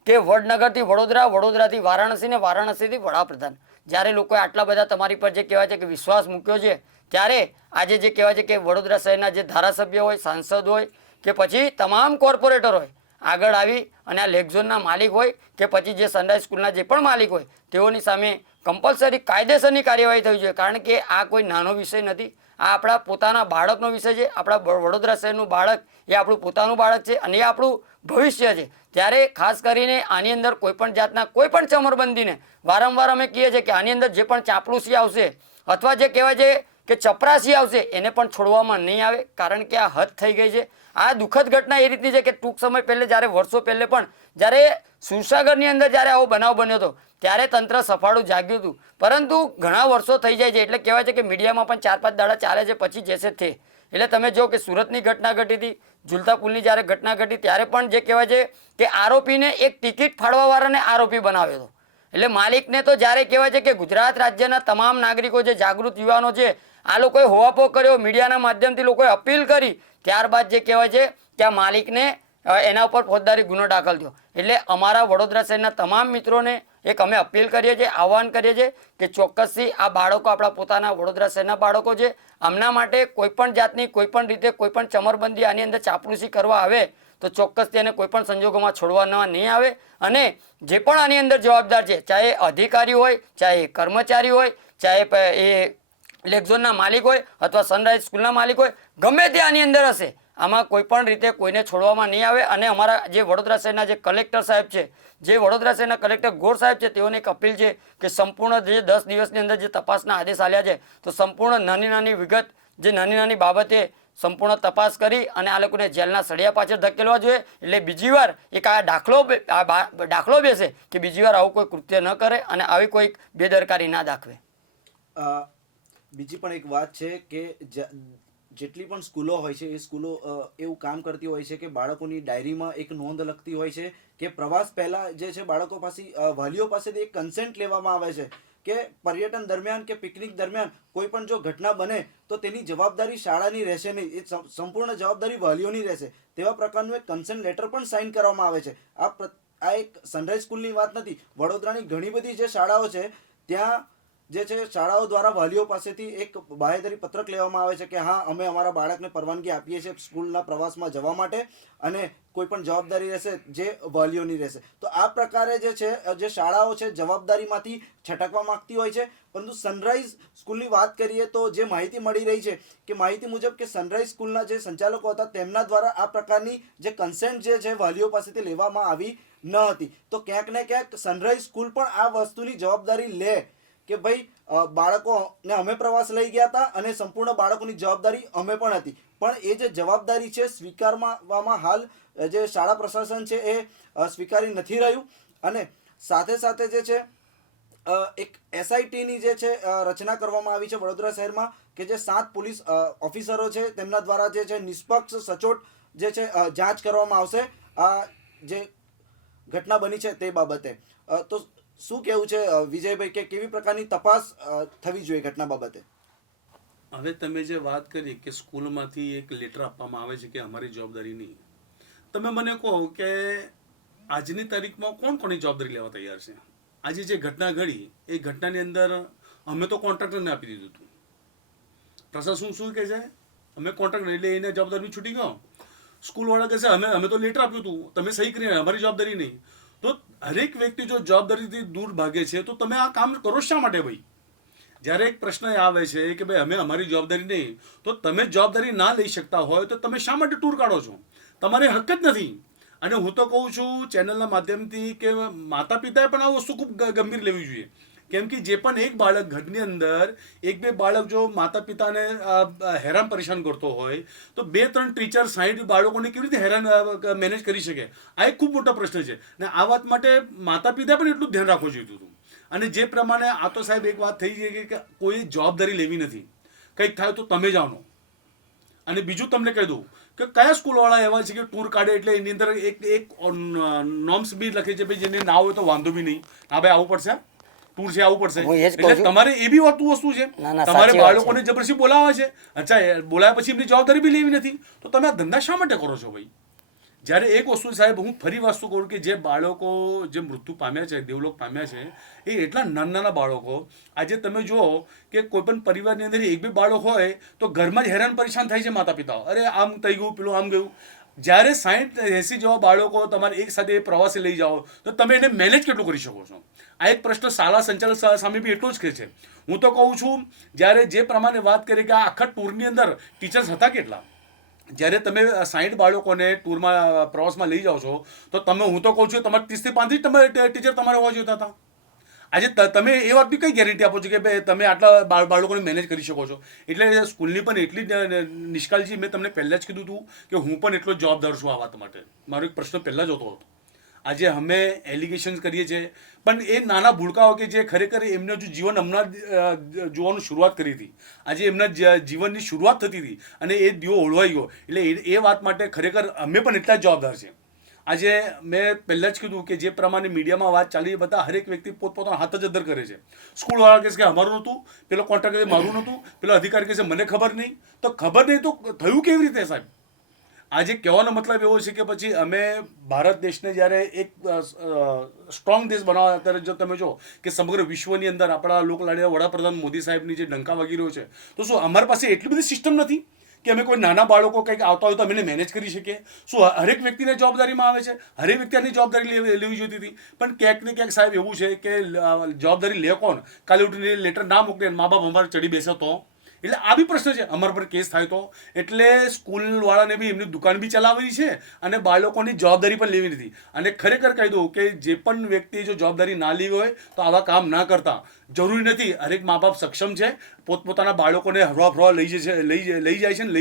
કે વડનગરથી વડોદરા, વડોદરાથી વારાણસી ને વારાણસીથી વડાપ્રધાન, જ્યારે લોકોએ આટલા બધા તમારી પર જે કહેવાય છે કે વિશ્વાસ મૂક્યો છે ત્યારે આજે જે કહેવાય છે કે વડોદરા શહેરના જે ધારાસભ્ય હોય, સાંસદ હોય કે પછી તમામ કોર્પોરેટર હોય આગળ આવી અને આ લેકઝોનના માલિક હોય કે પછી જે સનરાઈઝ સ્કૂલના જે પણ માલિક હોય તેઓની સામે કમ્પલસરી કાયદેસરની કાર્યવાહી થવી જોઈએ, કારણ કે આ કોઈ નાનો વિષય નથી, આ આપણા પોતાના બાળકનો વિષય છે. આપણા વડોદરા શહેરનું બાળક એ આપણું પોતાનું બાળક છે અને એ આપણું ભવિષ્ય છે. ત્યારે ખાસ કરીને આની અંદર કોઈપણ જાતના કોઈપણ ચમરબંધીને વારંવાર અમે કહીએ છીએ કે આની અંદર જે પણ ચાપલુસી આવશે અથવા જે કહેવાય છે કે ચપરાસી આવશે એને પણ છોડવામાં નહીં આવે, કારણ કે આ હદ થઈ ગઈ છે. આ દુઃખદ ઘટના એ રીતની છે કે ટૂંક સમય પહેલે જ્યારે વર્ષો પહેલે પણ જ્યારે સુરસાગરની અંદર જ્યારે આવો બનાવ બન્યો હતો ત્યારે તંત્ર સફાળું જાગ્યું હતું, પરંતુ ઘણા વર્ષો થઈ જાય છે એટલે કહેવાય છે કે મીડિયામાં પણ 4-5 દાડા ચાલે છે પછી જેસે તે. એટલે તમે જો કે સુરતની ઘટના ઘટી હતી, ઝુલતા પુલની જ્યારે ઘટના ઘટી ત્યારે પણ જે કહેવાય છે કે આરોપીને એક ટિકિટ ફાળવાવાળાને આરોપી બનાવ્યો હતો. એટલે માલિકને તો જ્યારે કહેવાય છે કે ગુજરાત રાજ્યના તમામ નાગરિકો જે જાગૃત યુવાનો છે આ લોકોએ હોવાપો કર્યો, મીડિયાના માધ્યમથી લોકોએ અપીલ કરી, ત્યારબાદ જે કહેવાય છે કે આ માલિકને એના ઉપર ફોજદારી ગુનો દાખલ થયો. એટલે અમારા વડોદરા શહેરના તમામ મિત્રોને એક અમે અપીલ કરીએ છીએ, આહવાન કરીએ છીએ કે ચોક્કસથી આ બાળકો આપણા પોતાના વડોદરા શહેરના બાળકો છે, આમના માટે કોઈપણ જાતની કોઈપણ રીતે કોઈપણ ચમરબંધી આની અંદર ચાપલુસી કરવા આવે તો ચોક્કસ તેને કોઈ પણ સંજોગોમાં છોડવામાં નહીં આવે. અને જે પણ આની અંદર જવાબદાર છે, ચાહે અધિકારી હોય, ચાહે કર્મચારી હોય, ચાહે એ લેકઝોનના માલિક હોય અથવા સનરાઈઝ સ્કૂલના માલિક હોય, ગમે તે આની અંદર હશે, આમાં કોઈ પણ રીતે કોઈને છોડવામાં નહીં આવે. અને અમારા જે વડોદરા શહેરના જે કલેક્ટર સાહેબ છે, જે વડોદરા શહેરના કલેક્ટર ગોર સાહેબ છે, તેઓને એક અપીલ છે કે સંપૂર્ણ જે 10 દિવસની અંદર જે તપાસના આદેશ આલ્યા છે, તો સંપૂર્ણ નાની નાની વિગત, જે નાની નાની બાબતે સંપૂર્ણ તપાસ કરી અને આ લોકોને જેલના સળિયા પાછળ ધકેલવા જોઈએ. એટલે બીજી વાર એક આ દાખલો બેસે કે બીજી વાર આવું કોઈ કૃત્ય ન કરે અને આવી કોઈ બેદરકારી ના દાખવે. બીજી પણ એક વાત છે કે જેટલી પણ સ્કૂલો હોય છે એ સ્કૂલો એવું કામ કરતી હોય છે કે બાળકોની ડાયરીમાં એક નોંધ લખતી હોય છે કે પ્રવાસ પહેલા જે છે બાળકો પાસે વાલીઓ પાસેથી એક કન્સેન્ટ લેવામાં આવે છે કે પર્યટન દરમિયાન કે પિકનિક દરમિયાન કોઈ પણ જો ઘટના બને તો તેની જવાબદારી શાળાની રહેશે નહીં, એ સંપૂર્ણ જવાબદારી વાલીઓની રહેશે. તેવા પ્રકારનું એક કન્સેન્ટ લેટર પણ સાઇન કરવામાં આવે છે. આ એક સનરાઈઝ સ્કૂલની વાત નથી, વડોદરાની ઘણી બધી જે શાળાઓ છે ત્યાં જે છે શાળાઓ દ્વારા વાલીઓ પાસેથી એક બાહેધરી પત્રક લેવામાં આવે છે કે હા, અમે અમારા બાળકને પરવાનગી આપીએ છીએ સ્કૂલના પ્રવાસમાં જવા માટે અને કોઈ પણ જવાબદારી રહેશે જે વાલીઓની રહેશે. તો આ પ્રકારે જે છે જે શાળાઓ છે જવાબદારીમાંથી છટકવા માંગતી હોય છે. પરંતુ સનરાઈઝ સ્કૂલની વાત કરીએ તો જે માહિતી મળી રહી છે કે માહિતી મુજબ કે સનરાઈઝ સ્કૂલના જે સંચાલકો હતા તેમના દ્વારા આ પ્રકારની જે કન્સેન્ટ જે છે વાલીઓ પાસેથી લેવામાં આવી ન હતી. તો ક્યાંક ને ક્યાંક સનરાઈઝ સ્કૂલ પણ આ વસ્તુની જવાબદારી લે કે ભાઈ બાળકોને અમે પ્રવાસ લઈ ગયા હતા અને સંપૂર્ણ બાળકોની જવાબદારી અમે પણ હતી. પણ એ જે જવાબદારી છે સ્વીકારવામાં હાલ જે શાળા પ્રશાસન છે એ સ્વીકારી નથી રહ્યું. અને સાથે સાથે જે છે એક SITની જે છે રચના કરવામાં આવી છે વડોદરા શહેરમાં કે જે 7 પોલીસ ઓફિસરો છે તેમના દ્વારા જે છે નિષ્પક્ષ સચોટ જે છે જાંચ કરવામાં આવશે આ જે ઘટના બની છે તે બાબતે. તો શું કહેવું છે વિજયભાઈ કે કેવી પ્રકારની તપાસ થવી જોઈએ ઘટના બાબતે? હવે તમે જે વાત કરી કે સ્કૂલમાંથી એક લેટર આપવામાં આવે છે કે અમારી જવાબદારી નહીં, તમે મને કહો કે આજની તારીખમાં કોણ કોની જવાબદારી લેવા તૈયાર છે? આજે જે ઘટના ઘડી એ ઘટનાની અંદર અમે તો કોન્ટ્રાક્ટરને આપી દીધું હતું. પ્રશાસન શું કહે છે? અમે કોન્ટ્રાક્ટર એટલે એને જવાબદારી છૂટી ગયો. સ્કૂલવાળા કહે છે અમે તો લેટર આપ્યું હતું, તમે સહી કરી, અમારી જવાબદારી નહીં. તો હરેક વ્યક્તિ જો જવાબદારીથી દૂર ભાગે છે તો તમે આ કામ કરો શા માટે ભાઈ? જ્યારે એક પ્રશ્ન આવે છે કે ભાઈ અમે અમારી જવાબદારી નહીં, તો તમે જવાબદારી ના લઈ શકતા હોય તો તમે શા માટે ટૂર કાઢો છો? તમારે હક જ નથી. અને હું તો કહું છું ચેનલના માધ્યમથી કે માતા પિતાએ પણ આ વસ્તુ ખૂબ ગંભીર લેવી જોઈએ. કેમ કે જે પણ એક બાળક ઘરની અંદર 1-2 બાળક જો માતા પિતાને હેરાન પરેશાન કરતો હોય તો 2-3 ટીચર 60 બાળકોને કેવી રીતે હેરાન મેનેજ કરી શકે? આ એક ખૂબ મોટો પ્રશ્ન છે. અને આ વાત માટે માતા પિતા પણ એટલું ધ્યાન રાખવું જોઈએ હતું. અને જે પ્રમાણે આ તો સાહેબ એક વાત થઈ છે કે કોઈ જવાબદારી લેવી નથી. કંઈક થાય તો તમે જાણો. અને બીજું તમને કહી દઉં કે કયા સ્કૂલવાળા એવા છે કે ટૂર કાઢે એટલે એની અંદર એક નોર્મ્સ બી લખે છે ભાઈ જેને ના હોય તો વાંધો બી નહીં, હા ભાઈ આવું પડશે, ટૂર છે આવું પડશે. એટલે તમારે એ બી વસ્તુ છે, તમારે બાળકોને જબરજસ્તી બોલાવે છે. અચ્છા, બોલાવ્યા પછી એમની જવાબદારી બી લેવી નથી, તો તમે આ ધંધા શા માટે કરો છો ભાઈ? જ્યારે એક વસ્તુ સાહેબ હું ફરી વસ્તુ કહું કે જે બાળકો જે મૃત્યુ પામ્યા છે, દેવલોક પામ્યા છે, એ એટલા નાના બાળકો. આજે તમે જુઓ કે કોઈ પણ પરિવારની અંદર 1-2 બાળક હોય તો ઘરમાં જ હેરાન પરેશાન થાય છે માતા પિતાઓ. અરે આમ થઈ ગયું, પેલું આમ ગયું. જ્યારે 60-80 જેવા બાળકો તમારે એક સાથે પ્રવાસે લઈ જાઓ તો તમે એને મેનેજ કેટલું કરી શકો છો? આ એક પ્રશ્ન શાળા સંચાલક સામે બી એટલો જ કહે છે. હું તો કહું છું જ્યારે જે પ્રમાણે વાત કરી કે આ આખા ટૂરની અંદર ટીચર્સ હતા કેટલા? જ્યારે તમે 60 બાળકોને ટૂરમાં પ્રવાસમાં લઈ જાઓ છો તો તમે, હું તો કહું છું તમારે 30 થી 35 તમારે ટીચર તમારે હોવા જોઈતા હતા. આજે તમે એ વાતની કઈ ગેરંટી આપો છો કે ભાઈ તમે આટલા બાળકોને મેનેજ કરી શકો છો? એટલે સ્કૂલની પણ એટલી નિષ્કાળજી, મેં તમને પહેલાં જ કીધું હતું કે હું પણ એટલો જવાબદાર છું આ વાત માટે. મારો એક પ્રશ્ન પહેલાં જ હતો. આજે અમે એલિગેશન્સ કરીએ છીએ પણ એ નાના ભૂલકાઓ કે જે ખરેખર એમનું જો જીવન હમણાં જોવાનું શરૂઆત કરી હતી, આજે એમના જીવનની શરૂઆત થતી હતી અને એ દીવો ઓળવાઈ ગયો. એટલે એ વાત માટે ખરેખર અમે પણ એટલા જ જવાબદાર છે. આજે મેં પહેલાં જ કીધું કે જે પ્રમાણે મીડિયામાં વાત ચાલી, બધા હરેક વ્યક્તિ પોતપોતાનો હાથ જ અદ્દર કરે છે. સ્કૂલવાળા કહે છે કે અમારું નહોતું, પેલો કોન્ટ્રાક્ટર મારું નહોતું, પેલો અધિકારી કહે છે મને ખબર નહીં. તો ખબર નહીં તો થયું કેવી રીતે સાહેબ? આજે કહેવાનો મતલબ એવો છે કે પછી અમે ભારત દેશને જ્યારે એક સ્ટ્રોંગ દેશ બનાવવા, અત્યારે જો તમે જો કે સમગ્ર વિશ્વની અંદર આપણા લોકલાડીયા વડાપ્રધાન મોદી સાહેબની જે ડંકા વાગી રહ્યો છે, તો શું અમારી પાસે એટલી બધી સિસ્ટમ નથી કે અમે કોઈ નાના બાળકો કંઈક આવતા હોય તો અમે એને મેનેજ કરી શકીએ? શું હરેક વ્યક્તિને જવાબદારીમાં આવે છે? હરેક વ્યક્તિ આની જવાબદારી લેવી જોઈતી હતી? પણ ક્યાંક ને ક્યાંક સાહેબ એવું છે કે જવાબદારી લે કોણ? કાલે ઉઠીને લેટર ના મોકલે, મા બાપ અમારે ચડી બેસે તો? એટલે આ બી પ્રશ્ન છે, અમારા પર કેસ થાય તો? એટલે સ્કૂલવાળાને બી એમની દુકાન બી ચલાવવી છે અને બાળકોની જવાબદારી પણ લેવી નથી. અને ખરેખર કહી દઉં કે જે પણ વ્યક્તિ જો જવાબદારી ના લેવી હોય તો આવા કામ ના કરતા. જરૂરી નથી, હરેક મા બાપ સક્ષમ છે, પોતપોતાના બાળકોને હરવા ફરવા લઈ જાય છે ને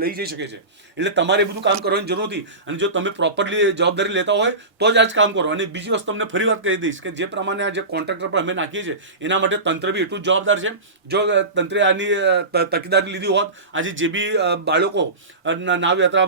લઈ જઈ શકે છે. એટલે તમારે એ બધું કામ કરવાની જરૂર નથી. અને જો તમે પ્રોપરલી જવાબદારી લેતા હોય તો જ આ જ કામ કરો. અને બીજી વસ્તુ તમને ફરી વાત કહી દઈશ કે જે પ્રમાણે આ જે કોન્ટ્રાક્ટર પર અમે નાખીએ છીએ એના માટે તંત્ર બી એટલું જ જવાબદાર છે. જો તંત્રે આની તકેદારી લીધી હોત, આજે જે બી બાળકો નાવ યાત્રા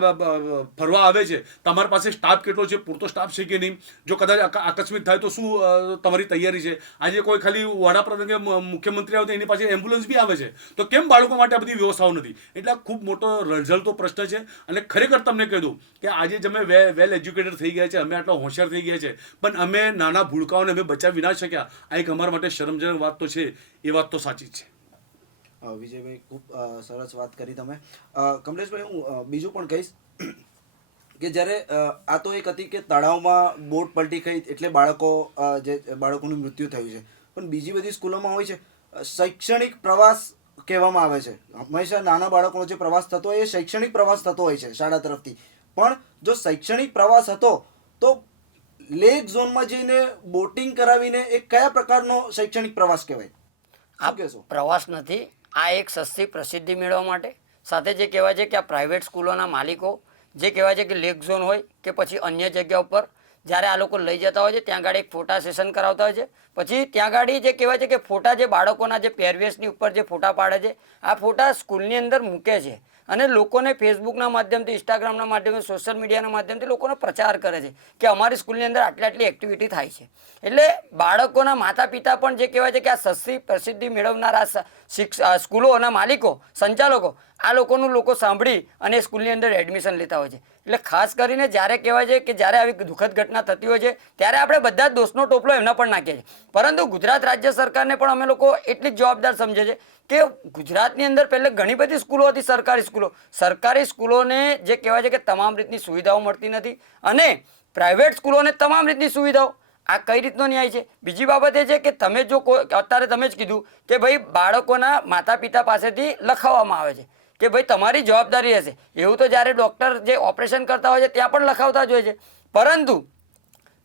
ફરવા આવે છે, તમારી પાસે સ્ટાફ કેટલો છે, પૂરતો સ્ટાફ છે કે નહીં? જો કદાચ આકસ્મિક થાય તો શું તમારી તૈયારી છે? આજે કોઈ ખાલી વડાપ્રધાન કે મુખ્યમંત્રી આવે તો એની પાસે એમ્બ્યુલન્સ બી આવે છે, તો કેમ બાળકો માટે આ બધી વ્યવસ્થાઓ નથી? એટલે આ ખૂબ મોટો રઝળતો પ્રશ્ન છે. અને ખરેખર તમને કહી દઉં કે આજે જ અમે વેલ એજ્યુકેટેડ થઈ ગયા છે, અમે આટલા હોશિયાર થઈ ગયા છે, પણ અમે નાના ભૂલકાઓને અમે બચાવી ના શક્યા. આ એક અમારા માટે શરમજનક વાત તો છે. એ વાત તો સાચી જ છે. વિજયભાઈ, ખૂબ સરસ વાત કરી તમે. કમલેશભાઈ, હું બીજું પણ કહીશ કે જ્યારે આ તો એક હતી કે તળાવમાં બોટ પલટી ગઈ એટલે બાળકોનું મૃત્યુ થયું છે, પણ બીજી બધી સ્કૂલોમાં હોય છે શૈક્ષણિક પ્રવાસ કહેવામાં આવે છે. હંમેશા નાના બાળકોનો જે પ્રવાસ થતો હોય એ શૈક્ષણિક પ્રવાસ થતો હોય છે શાળા તરફથી. પણ જો શૈક્ષણિક પ્રવાસ હતો તો લેક ઝોનમાં જઈને બોટિંગ કરાવીને એ કયા પ્રકારનો શૈક્ષણિક પ્રવાસ કહેવાય? આ પ્રવાસ નથી, આ એક સસ્તી પ્રસિદ્ધિ મેળવવા માટે. સાથે જે કહેવાય છે કે આ પ્રાઇવેટ સ્કૂલોના માલિકો જે કહેવાય છે કે લેક ઝોન હોય કે પછી અન્ય જગ્યા ઉપર જ્યારે આ લોકો લઈ જતા હોય છે ત્યાં આગળ એક ફોટા સેશન કરાવતા હોય છે. પછી ત્યાં આગળ જે કહેવાય છે કે ફોટા જે બાળકોના જે પહેરવેશની ઉપર જે ફોટા પાડે છે, આ ફોટા સ્કૂલની અંદર મૂકે છે અને લોકોને ફેસબુકના માધ્યમથી, ઇન્સ્ટાગ્રામના માધ્યમથી, સોશિયલ મીડિયાના માધ્યમથી લોકોને પ્રચાર કરે છે કે અમારી સ્કૂલની અંદર આટલી એક્ટિવિટી થાય છે. એટલે બાળકોના માતા પિતા પણ જે કહેવાય છે કે આ સસ્તી પ્રસિદ્ધિ મેળવનારા સ્કૂલોના માલિકો, સંચાલકો આ લોકોનું લોકો સાંભળી અને સ્કૂલની અંદર એડમિશન લેતા હોય છે. એટલે ખાસ કરીને જ્યારે કહેવાય છે કે જ્યારે આવી દુઃખદ ઘટના થતી હોય છે ત્યારે આપણે બધા જ દોષનો ટોપલો એમના પર નાખીએ છીએ. પરંતુ ગુજરાત રાજ્ય સરકારને પણ અમે લોકો એટલી જ જવાબદાર સમજે છે કે ગુજરાતની અંદર પહેલે ઘણી બધી સ્કૂલો હતી, સરકારી સ્કૂલોને જે કહેવાય છે કે તમામ રીતની સુવિધાઓ મળતી નથી અને પ્રાઇવેટ સ્કૂલોને તમામ રીતની સુવિધાઓ. આ કઈ રીતનો ન્યાય છે? બીજી બાબત એ છે કે તમે જો અત્યારે તમે જ કીધું કે ભાઈ બાળકોના માતા પિતા પાસેથી લખાવવામાં આવે છે કે ભાઈ તમારી જવાબદારી હશે. એવું તો જ્યારે ડૉક્ટર જે ઓપરેશન કરતા હોય છે ત્યાં પણ લખાવતા જ હોય છે. પરંતુ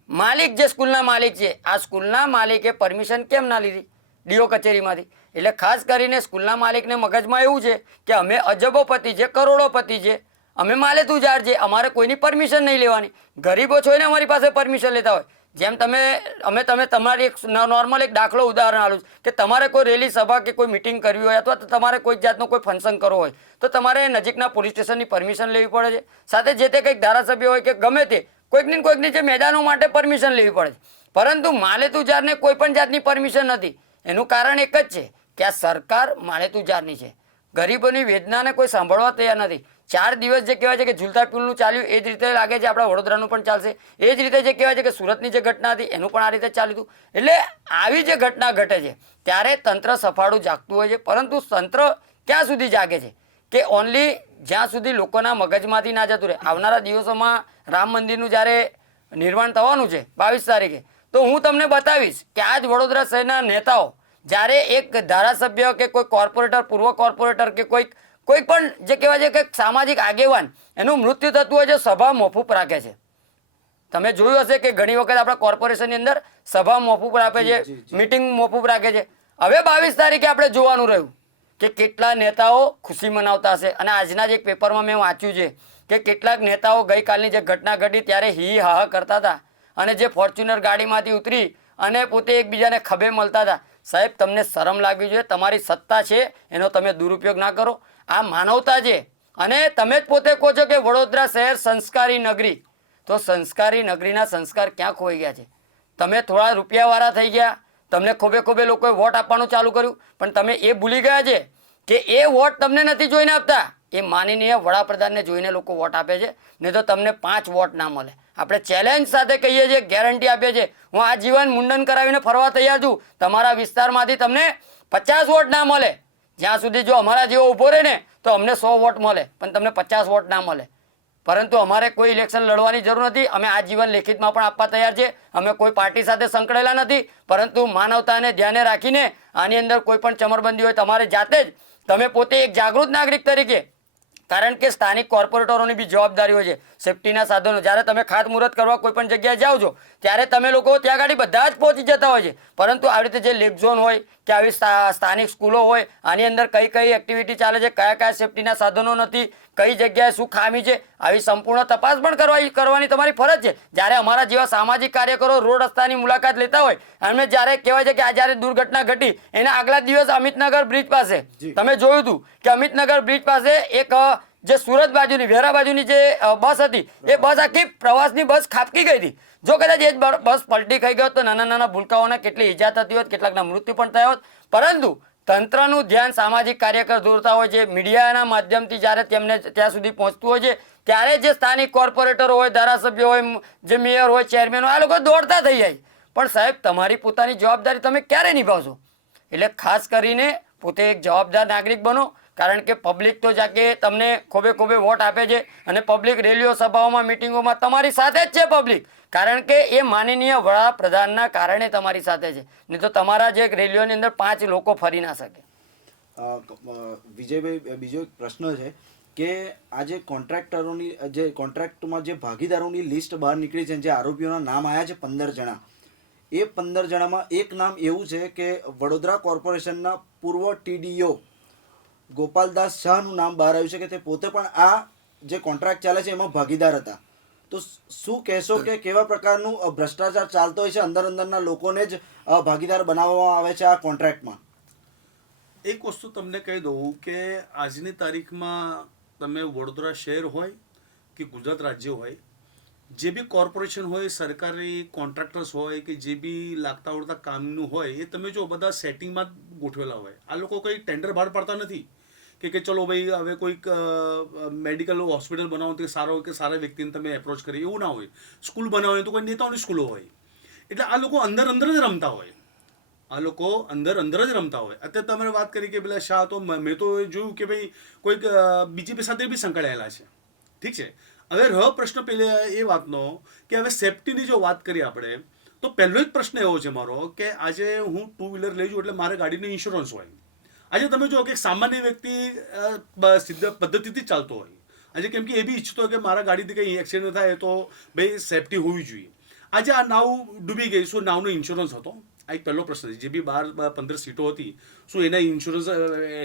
માલિક જે સ્કૂલના માલિક છે, આ સ્કૂલના માલિકે પરમિશન કેમ ના લીધી ડીઓ કચેરીમાંથી? એટલે ખાસ કરીને સ્કૂલના માલિકને મગજમાં એવું છે કે અમે અજબોપતિ છે, કરોડોપતિ છે, અમે માલે તુજાર છે, અમારે કોઈની પરમિશન નહીં લેવાની. ગરીબો છો ને અમારી પાસે પરમિશન લેતા હોય. જેમ તમે તમારી એક નોર્મલ એક દાખલો ઉદાહરણ આલું કે તમારે કોઈ રેલી સભા કે કોઈ મિટિંગ કરવી હોય અથવા તમારે કોઈ જાતનો કોઈ ફંક્શન કરવો હોય તો તમારે નજીકના પોલીસ સ્ટેશનની પરમિશન લેવી પડે છે. સાથે જે તે કંઈક ધારાસભ્ય હોય કે ગમે તે કોઈકની જે મેદાનો માટે પરમિશન લેવી પડે છે. પરંતુ માલે તુજારને કોઈ પણ જાતની પરમિશન નથી. એનું કારણ એક જ છે કે આ સરકાર માલે તુજારની છે. ગરીબોની વેદનાને કોઈ સાંભળવા તૈયાર નથી. 4 દિવસ જે કહેવાય છે કે ઝૂલતા પુલનું ચાલ્યું એ જ રીતે લાગે છે આપણા વડોદરાનું પણ ચાલશે. એ જ રીતે જે કહેવાય છે કે સુરતની જે ઘટના હતી એનું પણ આ રીતે ચાલ્યું હતું. એટલે આવી જે ઘટના ઘટે છે ત્યારે તંત્ર સફાળું જાગતું હોય છે. પરંતુ તંત્ર ક્યાં સુધી જાગે છે કે ઓનલી જ્યાં સુધી લોકોના મગજમાંથી ના જતું રહે. આવનારા દિવસોમાં રામ મંદિરનું જ્યારે નિર્માણ થવાનું છે 22 તારીખે, તો હું તમને બતાવીશ કે આજ વડોદરા શહેરના નેતાઓ જ્યારે એક ધારાસભ્ય કે કોઈ કોર્પોરેટર, પૂર્વ કોર્પોરેટર કે કોઈ પણ જે કહેવાય છે કે સામાજિક આગેવાન એનું મૃત્યુ થતું હોય છે, સભા મોકૂફ રાખે છે. તમે જોયું હશે કે ઘણી વખત આપણા કોર્પોરેશનની અંદર સભા મોકૂફ રાખે છે, મિટિંગ મોકૂફ રાખે છે. હવે 22 તારીખે આપણે જોવાનું રહ્યું કે કેટલા નેતાઓ ખુશી મનાવતા હશે. અને આજના જ એક પેપરમાં મેં વાંચ્યું છે કે કેટલાક નેતાઓ ગઈકાલની જે ઘટના ઘટી ત્યારે હી હા કરતા હતા અને જે ફોર્ચ્યુનર ગાડીમાંથી ઉતરી અને પોતે એકબીજાને ખભે મળતા હતા. સાહેબ, તમને શરમ લાગવી જોઈએ. તમારી સત્તા છે એનો તમે દુરુપયોગ ના કરો. આ માનવતા છે. અને તમે જ પોતે કહો છો કે વડોદરા શહેર સંસ્કારી નગરી, તો સંસ્કારી નગરીના સંસ્કાર ક્યાં ખોઈ ગયા છે? તમે થોડા રૂપિયાવાળા થઈ ગયા, તમને ખોબે લોકોએ વોટ આપવાનું ચાલુ કર્યું, પણ તમે એ ભૂલી ગયા છે કે એ વોટ તમને નથી જોઈને આપતા, એ માનનીય વડાપ્રધાનને જોઈને લોકો વોટ આપે છે. નહીં તો તમને 5 વોટ ના મળે. આપણે ચેલેન્જ સાથે કહીએ છીએ, ગેરંટી આપીએ છીએ. હું આ જીવન મુંડન કરાવીને ફરવા તૈયાર છું. તમારા વિસ્તારમાંથી તમને 50 વોટ ના મળે જ્યાં સુધી જો અમારા જેવો ઊભો રહે ને તો અમને 100 વોટ મળે પણ તમને 50 વોટ ના મળે. પરંતુ અમારે કોઈ ઇલેક્શન લડવાની જરૂર નથી. અમે આજીવન લેખિતમાં પણ આપવા તૈયાર છે. અમે કોઈ પાર્ટી સાથે સંકળાયેલા નથી. પરંતુ માનવતાને ધ્યાને રાખીને આની અંદર કોઈ પણ ચમરબંધી હોય તમારે જાતે જ તમે પોતે એક જાગૃત નાગરિક તરીકે, કારણ કે સ્થાનિક કોર્પોરેટરોની બી જવાબદારી હોય છે સેફટીના સાધનો. જ્યારે તમે ખાતમુહૂર્ત કરવા કોઈ પણ જગ્યાએ જાઓ છો ત્યારે તમે લોકો ત્યાં આગળ બધા જ પહોંચી જતા હોય છે. પરંતુ આવી રીતે જે લેક ઝોન હોય કે આવી સ્થાનિક સ્કૂલો હોય આની અંદર કઈ કઈ એક્ટિવિટી ચાલે છે, કયા કયા સેફટીના સાધનો નથી, કઈ જગ્યાએ શું ખામી છે, આવી સંપૂર્ણ તપાસ પણ કરવાની તમારી ફરજ છે. જ્યારે અમારા જેવા સામાજિક કાર્યકરો રોડ રસ્તાની મુલાકાત લેતા હોય એમને જ્યારે કહેવાય છે કે આ જ્યારે દુર્ઘટના ઘટી એના આગલા દિવસ અમિતનગર બ્રિજ પાસે તમે જોયું હતું કે અમિતનગર બ્રિજ પાસે એક જે સુરત બાજુની વેરા બાજુની જે બસ હતી એ બસ આખી પ્રવાસની બસ ખાબકી ગઈ હતી. જો કદાચ એ બસ પલટી ખાઈ ગયો તો નાના નાના ભૂલકાઓને કેટલી ઈજા થતી હોત, કેટલાકના મૃત્યુ પણ થયા હોત. પરંતુ તંત્રનું ધ્યાન સામાજિક કાર્યકર દોરતા હોય છે, મીડિયાના માધ્યમથી જ્યારે તેમને ત્યાં સુધી પહોંચતું હોય છે ત્યારે જે સ્થાનિક કોર્પોરેટર હોય, ધારાસભ્ય હોય, જે મેયર હોય, ચેરમેન હોય, આ લોકો દોડતા થઈ જાય. પણ સાહેબ તમારી પોતાની જવાબદારી તમે ક્યારે નિભાવશો? એટલે ખાસ કરીને પોતે એક જવાબદાર નાગરિક બનો. કારણ કે પબ્લિક તો જાકે તમને ખોબે ખોબે વોટ આપે છે અને પબ્લિક રેલીઓ, સભાઓમાં, મિટિંગોમાં તમારી સાથે જ છે પબ્લિક. કારણ કે એ માનનીય વડાપ્રધાનના કારણે તમારી સાથે છે. નહીં તો તમારા જે રેલીઓની અંદર 5 લોકો ફરી ના શકે. વિજયભાઈ, બીજો એક પ્રશ્ન છે કે આજે કોન્ટ્રાક્ટરોની જે કોન્ટ્રાક્ટમાં જે ભાગીદારોની લિસ્ટ બહાર નીકળી છે, જે આરોપીઓના નામ આવ્યા છે 15 જણા, એ 15 જણામાં એક નામ એવું છે કે વડોદરા કોર્પોરેશનના પૂર્વ TDO ગોપાલદાસ શાહનું નામ બહાર આવ્યું છે કે તે પોતે પણ આ જે કોન્ટ્રાક્ટ ચાલે છે એમાં ભાગીદાર હતા. તો શું કહેશો કે કેવા પ્રકારનું ભ્રષ્ટાચાર ચાલતો હોય છે, અંદરના લોકોને જ ભાગીદાર બનાવવામાં આવે છે આ કોન્ટ્રાક્ટમાં? એક વસ્તુ તમને કહી દઉં કે આજની તારીખમાં તમે વડોદરા શહેર હોય કે ગુજરાત રાજ્ય હોય, જે બી કોર્પોરેશન હોય, સરકારી કોન્ટ્રાક્ટર્સ હોય કે જે બી લાગતા વળતા કામનું હોય, એ તમે જો બધા સેટિંગમાં જ ગોઠવેલા હોય. આ લોકો કંઈ ટેન્ડર બહાર પાડતા નથી કે ચલો ભાઈ હવે કોઈક મેડિકલ હોસ્પિટલ બનાવો તો સારો કે સારા વ્યક્તિને તમે એપ્રોચ કરી, એવું ના હોય. સ્કૂલ બનાવો તો કોઈ નેતાઓની સ્કૂલો હોય. એટલે આ લોકો અંદર જ રમતા હોય. આ લોકો અંદર જ રમતા હોય. અત્યારે તમે વાત કરી કે પેલા શાહ, તો મેં તો જોયું કે ભાઈ કોઈક બીજેપી સાથે બી સંકળાયેલા છે. ઠીક છે. હવે રહ્યો પ્રશ્ન પહેલે એ વાતનો કે હવે સેફટીની જો વાત કરીએ આપણે, તો પહેલો જ પ્રશ્ન એવો છે મારો કે આજે હું 2 વ્હીલર લઈ જઉં એટલે મારે ગાડીનો ઇન્સ્યોરન્સ હોય. આજે તમે જો કે સામાન્ય વ્યક્તિ સીધા પદ્ધતિથી જ ચાલતો હોય. આજે કેમ કે એ બી ઈચ્છતો હોય કે મારા ગાડીથી કંઈ એક્સિડન્ટ થાય તો ભાઈ સેફટી હોવી જોઈએ. આજે આ નાવ ડૂબી ગઈ, શું નાવનો ઇન્સ્યોરન્સ હતો? આ એક પહેલો પ્રશ્ન છે. જે બી 12-15 સીટો હતી, શું એના ઇન્સ્યોરન્સ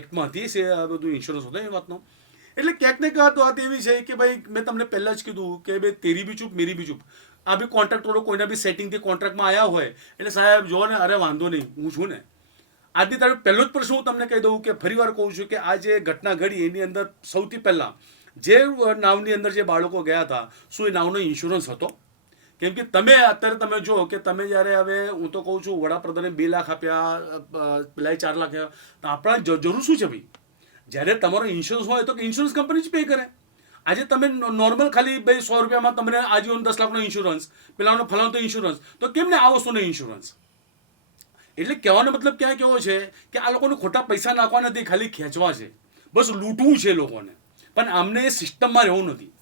એક્ટમાં હતી છે? આ બધું ઇન્સ્યોરન્સ હતો એ વાતનો? એટલે ક્યાંક ને ક્યાંક વાત એવી છે કે ભાઈ મેં તમને પહેલાં જ કીધું કે ભાઈ તેરી બી ચૂપ મેરી બી ચૂપ. આ બી કોન્ટ્રાક્ટરો કોઈના બી સેટિંગથી કોન્ટ્રાક્ટમાં આવ્યા હોય એટલે સાહેબ જો ને, અરે વાંધો નહીં, હું છું ને. આજની તારીખ પહેલો જ પ્રશ્ન હું તમને કહી દઉં કે ફરી વાર કહું છું કે આ જે ઘટના ઘડી એની અંદર સૌથી પહેલાં જે નાવની અંદર જે બાળકો ગયા હતા, શું એ નાવનો ઇન્સ્યોરન્સ હતો? કેમ કે તમે અત્યારે તમે જો કે તમે જ્યારે હવે હું તો કહું છું વડાપ્રધાને 2 લાખ આપ્યા, પેલા 4 લાખ આપ્યા, તો આપણા જરૂર શું છે ભાઈ? જ્યારે તમારો ઇન્સ્યોરન્સ હોય તો ઇન્સ્યોરન્સ કંપની જ પે કરે. આજે તમે નોર્મલ ખાલી ભાઈ 100 રૂપિયામાં તમને આજીવન 10 લાખનો ઇન્સ્યોરન્સ, પેલાનો ફલાણો ઇન્સ્યોરન્સ, તો કેમ ને આ વસ્તુનો ઇન્સ્યોરન્સ? એટલે કહેવાનો મતલબ ક્યાં કેવો છે કે આ લોકોને ખોટા પૈસા નાખવા નથી, ખાલી ખેંચવા છે, બસ લૂંટવું છે લોકોને. પણ આમને સિસ્ટમમાં રહેવું નથી.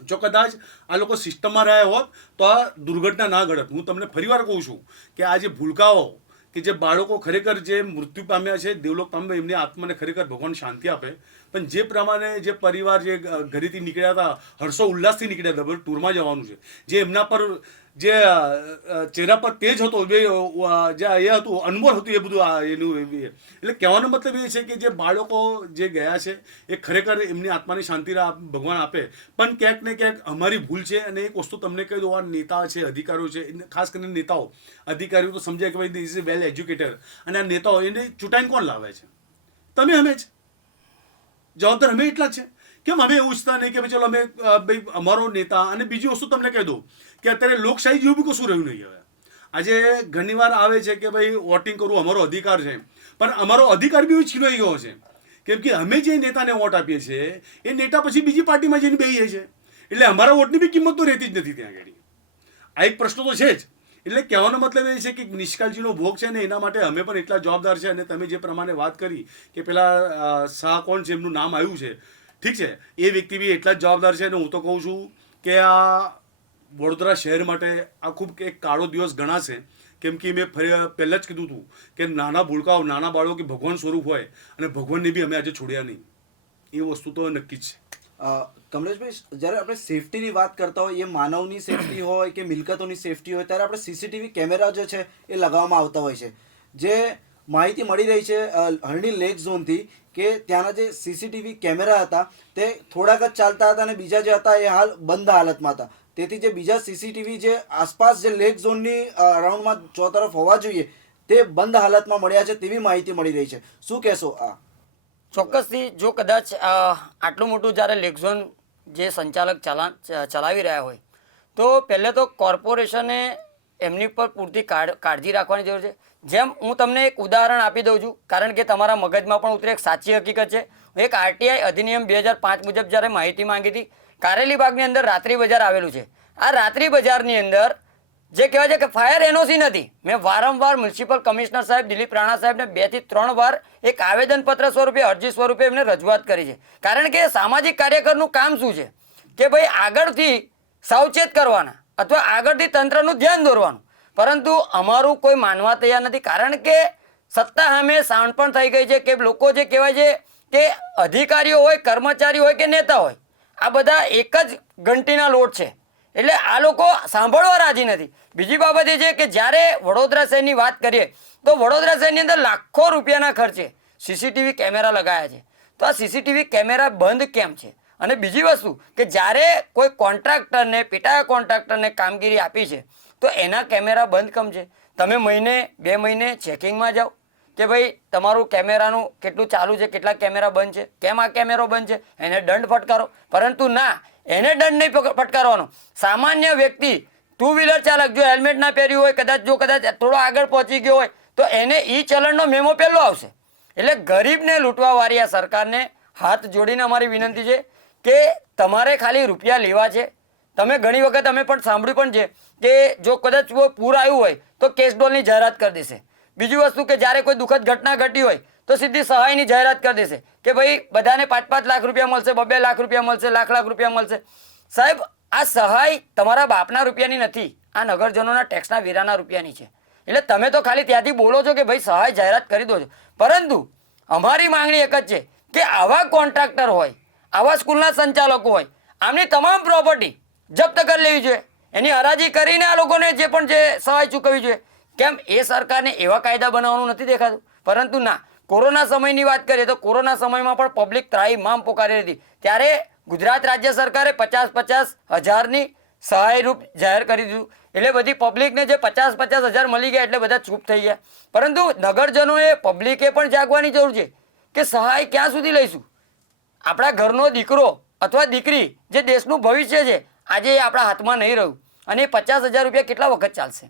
જો કદાચ આ લોકો સિસ્ટમમાં રહ્યા હોત તો આ દુર્ઘટના ના ઘટત. હું તમને ફરીવાર કહું છું કે આ જે ભૂલકાઓ કે જે બાળકો ખરેખર જે મૃત્યુ પામ્યા છે, દેવલોક પામ્યા, એમની આત્માને ખરેખર ભગવાન શાંતિ આપે. પણ જે પ્રમાણે જે પરિવાર જે ઘરેથી નીકળ્યા હતા, હર્ષો ઉલ્લાસથી નીકળ્યા હતા, ટૂરમાં જવાનું છે, જે એમના પર જે ચહેરા પર તેજ હતો, જે એ હતું અનમોલ હતું, એ બધું એનું. એટલે કહેવાનો મતલબ એ છે કે જે બાળકો જે ગયા છે એ ખરેખર એમની આત્માની શાંતિ ભગવાન આપે. પણ ક્યાંક ને ક્યાંક અમારી ભૂલ છે. અને એક વસ્તુ તમને કહી દઉં, આ નેતા છે, અધિકારીઓ છે, ખાસ કરીને નેતાઓ, અધિકારીઓ તો સમજાય કે ભાઈ ધીસ ઇઝ વેલ એજ્યુકેટેડ, અને આ નેતાઓ એને ચૂંટાઈને કોણ લાવે છે? તમે, અમે જ. જવાબદાર અમે એટલા જ છે. કેમ અમે એવું ઈચ્છતા નહીં કે ભાઈ ચલો અમે ભાઈ અમારો નેતા? અને બીજી વસ્તુ તમને કહી દઉં કે અત્યારે લોકશાહી જેવું બી કશું રહ્યું નહીં. હવે આજે ઘણી વાર આવે છે કે ભાઈ વોટિંગ કરવું અમારો અધિકાર છે, પણ અમારો અધિકાર બી છીનવાઈ ગયો છે. કેમ કે અમે જે નેતાને વોટ આપીએ છીએ એ નેતા પછી બીજી પાર્ટીમાં જઈને બેસીએ છે, એટલે અમારા વોટની બી કિંમત તો રહેતી જ નથી ત્યાં આગળ. આ એક પ્રશ્ન તો છે જ. એટલે કહેવાનો મતલબ એ છે કે નિષ્કાળજીનો ભોગ છે ને એના માટે અમે પણ એટલા જવાબદાર છે. અને તમે જે પ્રમાણે વાત કરી કે પેલા શાહ કોણ છે એમનું નામ આવ્યું છે, ઠીક છે, એ વ્યક્તિ બી એટલા જ જવાબદાર છે. અને હું તો કહું છું કે આ વડોદરા શહેર માટે આ ખૂબ એક કાળો દિવસ ગણાશે. કેમ કે મેં પહેલાં જ કીધું હતું કે નાના ભૂલકાઓ, નાના બાળકો કે ભગવાન સ્વરૂપ હોય, અને ભગવાનને બી અમે આજે છોડ્યા નહીં. એ વસ્તુ તો નક્કી જ છે. કમલેશભાઈ, જ્યારે આપણે સેફટીની વાત કરતા હોય, એ માનવની સેફટી હોય કે મિલકતોની સેફટી હોય, ત્યારે આપણે સીસીટીવી કેમેરા જે છે એ લગાવવામાં આવતા હોય છે. જે માહિતી મળી રહી છે હરણી લેક ઝોનથી કે ત્યાંના જે સીસીટીવી કેમેરા હતા તે થોડાક જ ચાલતા હતા અને બીજા જે હતા એ હાલ બંધ હાલતમાં હતા. તેથી જે બીજા સીસીટીવી જે આસપાસ જે લેક ઝોનની રાઉન્ડમાં ચોતરફ હોવા જોઈએ તે બંધ હાલતમાં મળ્યા છે તેવી માહિતી મળી રહી છે. શું કહેશો આ? ચોક્કસથી જો કદાચ આટલું મોટું જ્યારે લેકઝોન જે સંચાલક ચલાવી રહ્યા હોય તો પહેલે તો કોર્પોરેશને એમની પર પૂરતી કાળજી રાખવાની જરૂર છે. જેમ હું તમને એક ઉદાહરણ આપી દઉં છું, કારણ કે તમારા મગજમાં પણ ઉતરે. એક સાચી હકીકત છે. એક આરટીઆઈ અધિનિયમ 2005 મુજબ જ્યારે માહિતી માંગી હતી, કારેલી બાગની અંદર રાત્રિ બજાર આવેલું છે. આ રાત્રિ બજારની અંદર જે કહેવાય છે કે ફાયર એનઓસી નથી. મેં વારંવાર મ્યુનિસિપલ કમિશનર સાહેબ દિલીપ રાણા સાહેબને 2 થી 3 વાર એક આવેદનપત્ર સ્વરૂપે, અરજી સ્વરૂપે એમને રજૂઆત કરી છે. કારણ કે સામાજિક કાર્યકરનું કામ શું છે કે ભાઈ આગળથી સાવચેત કરવાના અથવા આગળથી તંત્રનું ધ્યાન દોરવાનું. પરંતુ અમારું કોઈ માનવા તૈયાર નથી. કારણ કે સત્તા સામે શાણપણ થઈ ગઈ છે કે લોકો જે કહેવાય છે કે અધિકારીઓ હોય, કર્મચારી હોય કે નેતા હોય, આ બધા એક જ ઘંટીના લોટ છે. એટલે આ લોકો સાંભળવા રાજી નથી. બીજી બાબત એ છે કે જ્યારે વડોદરા શહેરની વાત કરીએ તો વડોદરા શહેરની અંદર લાખો રૂપિયાના ખર્ચે સીસીટીવી કેમેરા લગાવ્યા છે. તો આ સીસીટીવી કેમેરા બંધ કેમ છે? અને બીજી વસ્તુ કે જ્યારે કોઈ કોન્ટ્રાક્ટરને, પેટા કોન્ટ્રાક્ટરને કામગીરી આપી છે તો એના કેમેરા બંધ કેમ છે? તમે મહિને 2 મહિને ચેકિંગમાં જાઓ કે ભાઈ તમારું કેમેરાનું કેટલું ચાલુ છે, કેટલા કેમેરા બંધ છે, કેમ આ કેમેરો બંધ છે, એને દંડ ફટકારો. પરંતુ ના, એને દંડ નહીં ફટકારવાનો. સામાન્ય વ્યક્તિ, 2 વ્હીલર ચાલક જો હેલ્મેટ ના પહેર્યું હોય, કદાચ થોડો આગળ પહોંચી ગયો હોય તો એને ઈ ચલણનો મેમો પહેલો આવશે. એટલે ગરીબને લૂંટવા વાળી આ સરકારને હાથ જોડીને અમારી વિનંતી છે કે તમારે ખાલી રૂપિયા લેવા છે. તમે ઘણી વખત અમે પણ સાંભળ્યું પણ છે કે જો કદાચ પૂર આવ્યું હોય તો કેસડોલની જાહેરાત કરી દેશે. બીજી વસ્તુ કે જ્યારે કોઈ દુઃખદ ઘટના ઘટી હોય તો સીધી સહાયની જાહેરાત કરી દેશે કે ભાઈ બધાને 5-5 લાખ રૂપિયા મળશે, 2-2 લાખ રૂપિયા મળશે, લાખ રૂપિયા મળશે. સાહેબ, આ સહાય તમારા બાપના રૂપિયાની નથી, આ નગરજનોના ટેક્સના વેરાના રૂપિયાની છે. એટલે તમે તો ખાલી ત્યાંથી બોલો છો કે ભાઈ સહાય જાહેરાત કરી દો છો. પરંતુ અમારી માંગણી એક જ છે કે આવા કોન્ટ્રાક્ટર હોય, આવા સ્કૂલના સંચાલકો હોય, આમની તમામ પ્રોપર્ટી જપ્ત કરી લેવી જોઈએ. એની હરાજી કરીને આ લોકોને જે પણ જે સહાય ચૂકવવી જોઈએ. કેમ એ સરકારને એવા કાયદા બનાવવાનું નથી દેખાતું? પરંતુ ના, કોરોના સમયની વાત કરીએ તો કોરોના સમયમાં પણ પબ્લિક ત્રાહિમામ પોકારી હતી. ત્યારે ગુજરાત રાજ્ય સરકારે 50-50 હજારની સહાયરૂપ જાહેર કરી દીધું. એટલે બધી પબ્લિકને જે 50-50 હજાર મળી ગયા એટલે બધા ચૂપ થઈ ગયા. પરંતુ નગરજનોએ, પબ્લિકે પણ જાગવાની જરૂર છે કે સહાય ક્યાં સુધી લઈશું? આપણા ઘરનો દીકરો અથવા દીકરી જે દેશનું ભવિષ્ય છે આજે આપણા હાથમાં નહીં રહ્યું અને 50,000 રૂપિયા કેટલા વખત ચાલશે?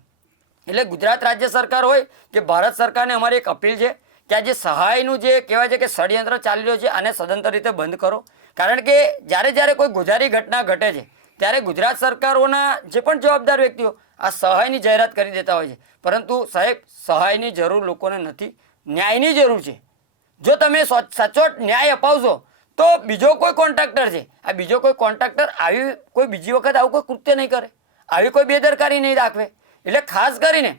એટલે ગુજરાત રાજ્ય સરકાર હોય કે ભારત સરકારને અમારી એક અપીલ છે કે આ જે સહાયનું જે કહેવાય છે કે ષડયંત્ર ચાલી રહ્યું છે આને સદંતર રીતે બંધ કરો. કારણ કે જ્યારે કોઈ ગોઝારી ઘટના ઘટે છે ત્યારે ગુજરાત સરકારોના જે પણ જવાબદાર વ્યક્તિઓ આ સહાયની જાહેરાત કરી દેતા હોય છે. પરંતુ સાહેબ, સહાયની જરૂર લોકોને નથી, ન્યાયની જરૂર છે. જો તમે સચોટ ન્યાય અપાવશો તો બીજો કોઈ કોન્ટ્રાક્ટર છે, આ બીજો કોઈ કોન્ટ્રાક્ટર આવી કોઈ બીજી વખત આવું કોઈ કૃત્ય નહીં કરે, આવી કોઈ બેદરકારી નહીં દાખવે. એટલે ખાસ કરીને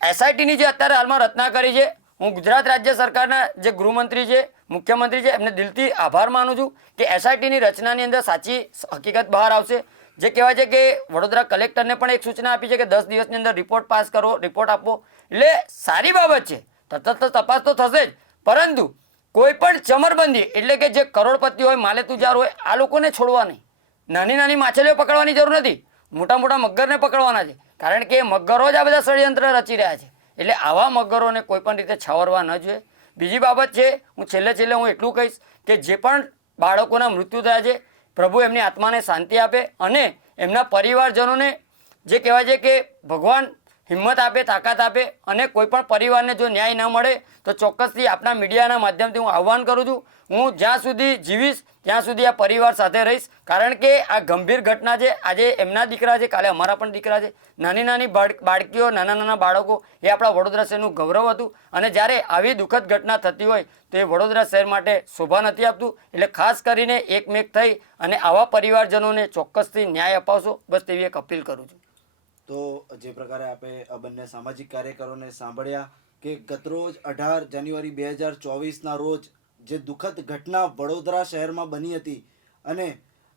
એસઆઈટીની જે અત્યારે હાલમાં રચના કરી છે, હું ગુજરાત રાજ્ય સરકારના જે ગૃહમંત્રી છે, મુખ્યમંત્રી છે, એમને દિલથી આભાર માનું છું કે એસઆઈટીની રચનાની અંદર સાચી હકીકત બહાર આવશે. જે કહેવાય છે કે વડોદરા કલેક્ટરને પણ એક સૂચના આપી છે કે 10 દિવસની અંદર રિપોર્ટ પાસ કરો, રિપોર્ટ આપો. એટલે સારી બાબત છે, તટસ્થ તપાસ તો થશે જ. પરંતુ કોઈ પણ ચમરબંધી એટલે કે જે કરોડપતિ હોય, માલેતુજાર હોય, આ લોકોને છોડવા નહીં. નાની નાની માછલીઓ પકડવાની જરૂર નથી, મોટા મોટા મગરને પકડવાના છે. કારણ કે મગરો જ આ બધા ષડયંત્ર રચી રહ્યા છે. એટલે આવા મગરોને કોઈ પણ રીતે છાવરવા ન જોઈએ. બીજી બાબત છે, હું છેલ્લે હું એટલું કહીશ કે જે પણ બાળકોના મૃત્યુ થયા છે, પ્રભુ એમની આત્માને શાંતિ આપે અને એમના પરિવારજનોને જે કહેવાય છે કે ભગવાન હિંમત આપે, તાકાત આપે અને કોઈ પણ પરિવારને જો ન્યાય ન મળે તો ચોક્કસથી આપણા મીડિયાના માધ્યમથી હું આહ્વાન કરું છું, હું જ્યાં સુધી જીવીશ ત્યાં સુધી આ પરિવાર સાથે રહીશ. કારણ કે આ ગંભીર ઘટના છે, આજે એમના દીકરા છે, કાલે અમારા પણ દીકરા છે. નાની નાની બાળકીઓ, નાના નાના બાળકો એ આપણા વડોદરા શહેરનું ગૌરવ હતું અને જ્યારે આવી દુઃખદ ઘટના થતી હોય તો એ વડોદરા શહેર માટે શોભા નથી આપતું. એટલે ખાસ કરીને એકમેક થઈ અને આવા પરિવારજનોને ચોક્કસથી ન્યાય અપાવશો, બસ તેવી એક અપીલ કરું છું. તો જે પ્રકારે આપણે આ બંને સામાજિક કાર્યકરોને સાંભળ્યા કે ગતરોજ 18 જાન્યુઆરી 2024ના રોજ જે દુઃખદ ઘટના વડોદરા શહેરમાં બની હતી અને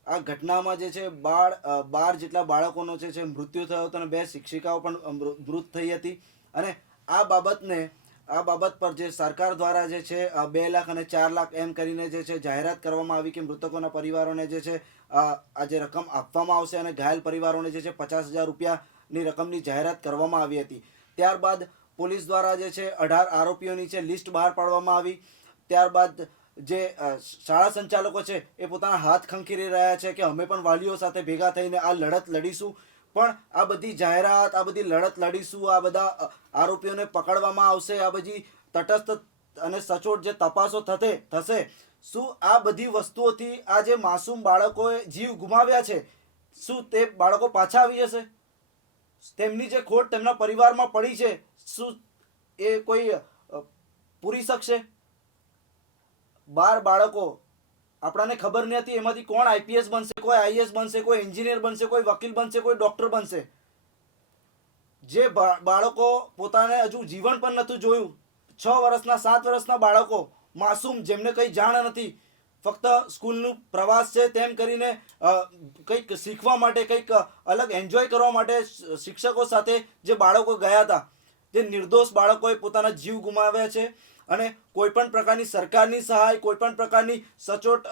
આ ઘટનામાં જે છે 12 જેટલા બાળકોનો છે મૃત્યુ થયો હતો અને 2 શિક્ષિકાઓ પણ મૃત થઈ હતી. અને આ બાબત પર જે સરકાર દ્વારા જે છે 2 લાખ અને 4 લાખ એમ કરીને જે છે જાહેરાત કરવામાં આવી કે મૃતકોના પરિવારોને જે છે આ જે રકમ આપવામાં આવશે અને ઘાયલ પરિવારોને જે છે 50,000 રૂપિયાની રકમની જાહેરાત કરવામાં આવી હતી. ત્યારબાદ પોલીસ દ્વારા જે છે 18 આરોપીઓની છે લિસ્ટ બહાર પાડવામાં આવી. ત્યારબાદ જે શાળા સંચાલકો છે એ પોતાના હાથ ખંખેરી રહ્યા છે કે અમે પણ વાલીઓ સાથે ભેગા થઈને આ લડત લડીશું. પણ આ બધી જાહેરાત, આ બધી લડત લડીશું, આ બધા આરોપીઓને પકડવામાં આવશે, આ બધી તટસ્થ અને સચોટ જે તપાસો થશે, શું આ બધી વસ્તુઓથી આ જે માસૂમ બાળકોએ જીવ ગુમાવ્યા છે શું તે બાળકો પાછા આવી જશે? તેમની જે ખોટ તેમના પરિવારમાં પડી છે શું એ કોઈ પૂરી શકશે? 12 બાળકો, આપણાને ખબર નહીં હતી એમાંથી કોણ આઈપીએસ બનશે, કોઈ આઈએસ બનશે, કોઈ એન્જિનિયર બનશે, કોઈ વકીલ બનશે, કોઈ ડોક્ટર બનશે. જે બાળકો પોતાને હજુ જીવન પણ નતું જોયું, 6 વર્ષના 7 વર્ષના બાળકો માસૂમ, જેમને કંઈ જાણ નથી, ફક્ત સ્કૂલનું પ્રવાસ છે તેમ કરીને કંઈક શીખવા માટે, કંઈક અલગ એન્જોય કરવા માટે શિક્ષકો સાથે જે બાળકો ગયા હતા, જે નિર્દોષ બાળકોએ પોતાના જીવ ગુમાવ્યા છે. અને કોઈ પણ પ્રકારની સરકારની સહાય, કોઈ પણ પ્રકારની સચોટ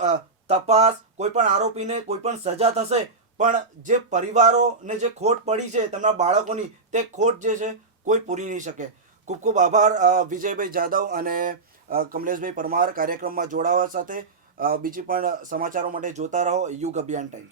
તપાસ, કોઈ પણ આરોપીને કોઈ પણ સજા થશે, પણ જે પરિવારોને જે ખોટ પડી છે તેમના બાળકોની, તે ખોટ જે છે કોઈ પૂરી નહીં શકે. ખૂબ ખૂબ આભાર વિજયભાઈ જાદવ અને કમલેશભાઈ પરમાર કાર્યક્રમમાં જોડાવા સાથે. બીજી પણ સમાચારો માટે જોતા રહો યુગ અભિયાન ટાઈમ્સ.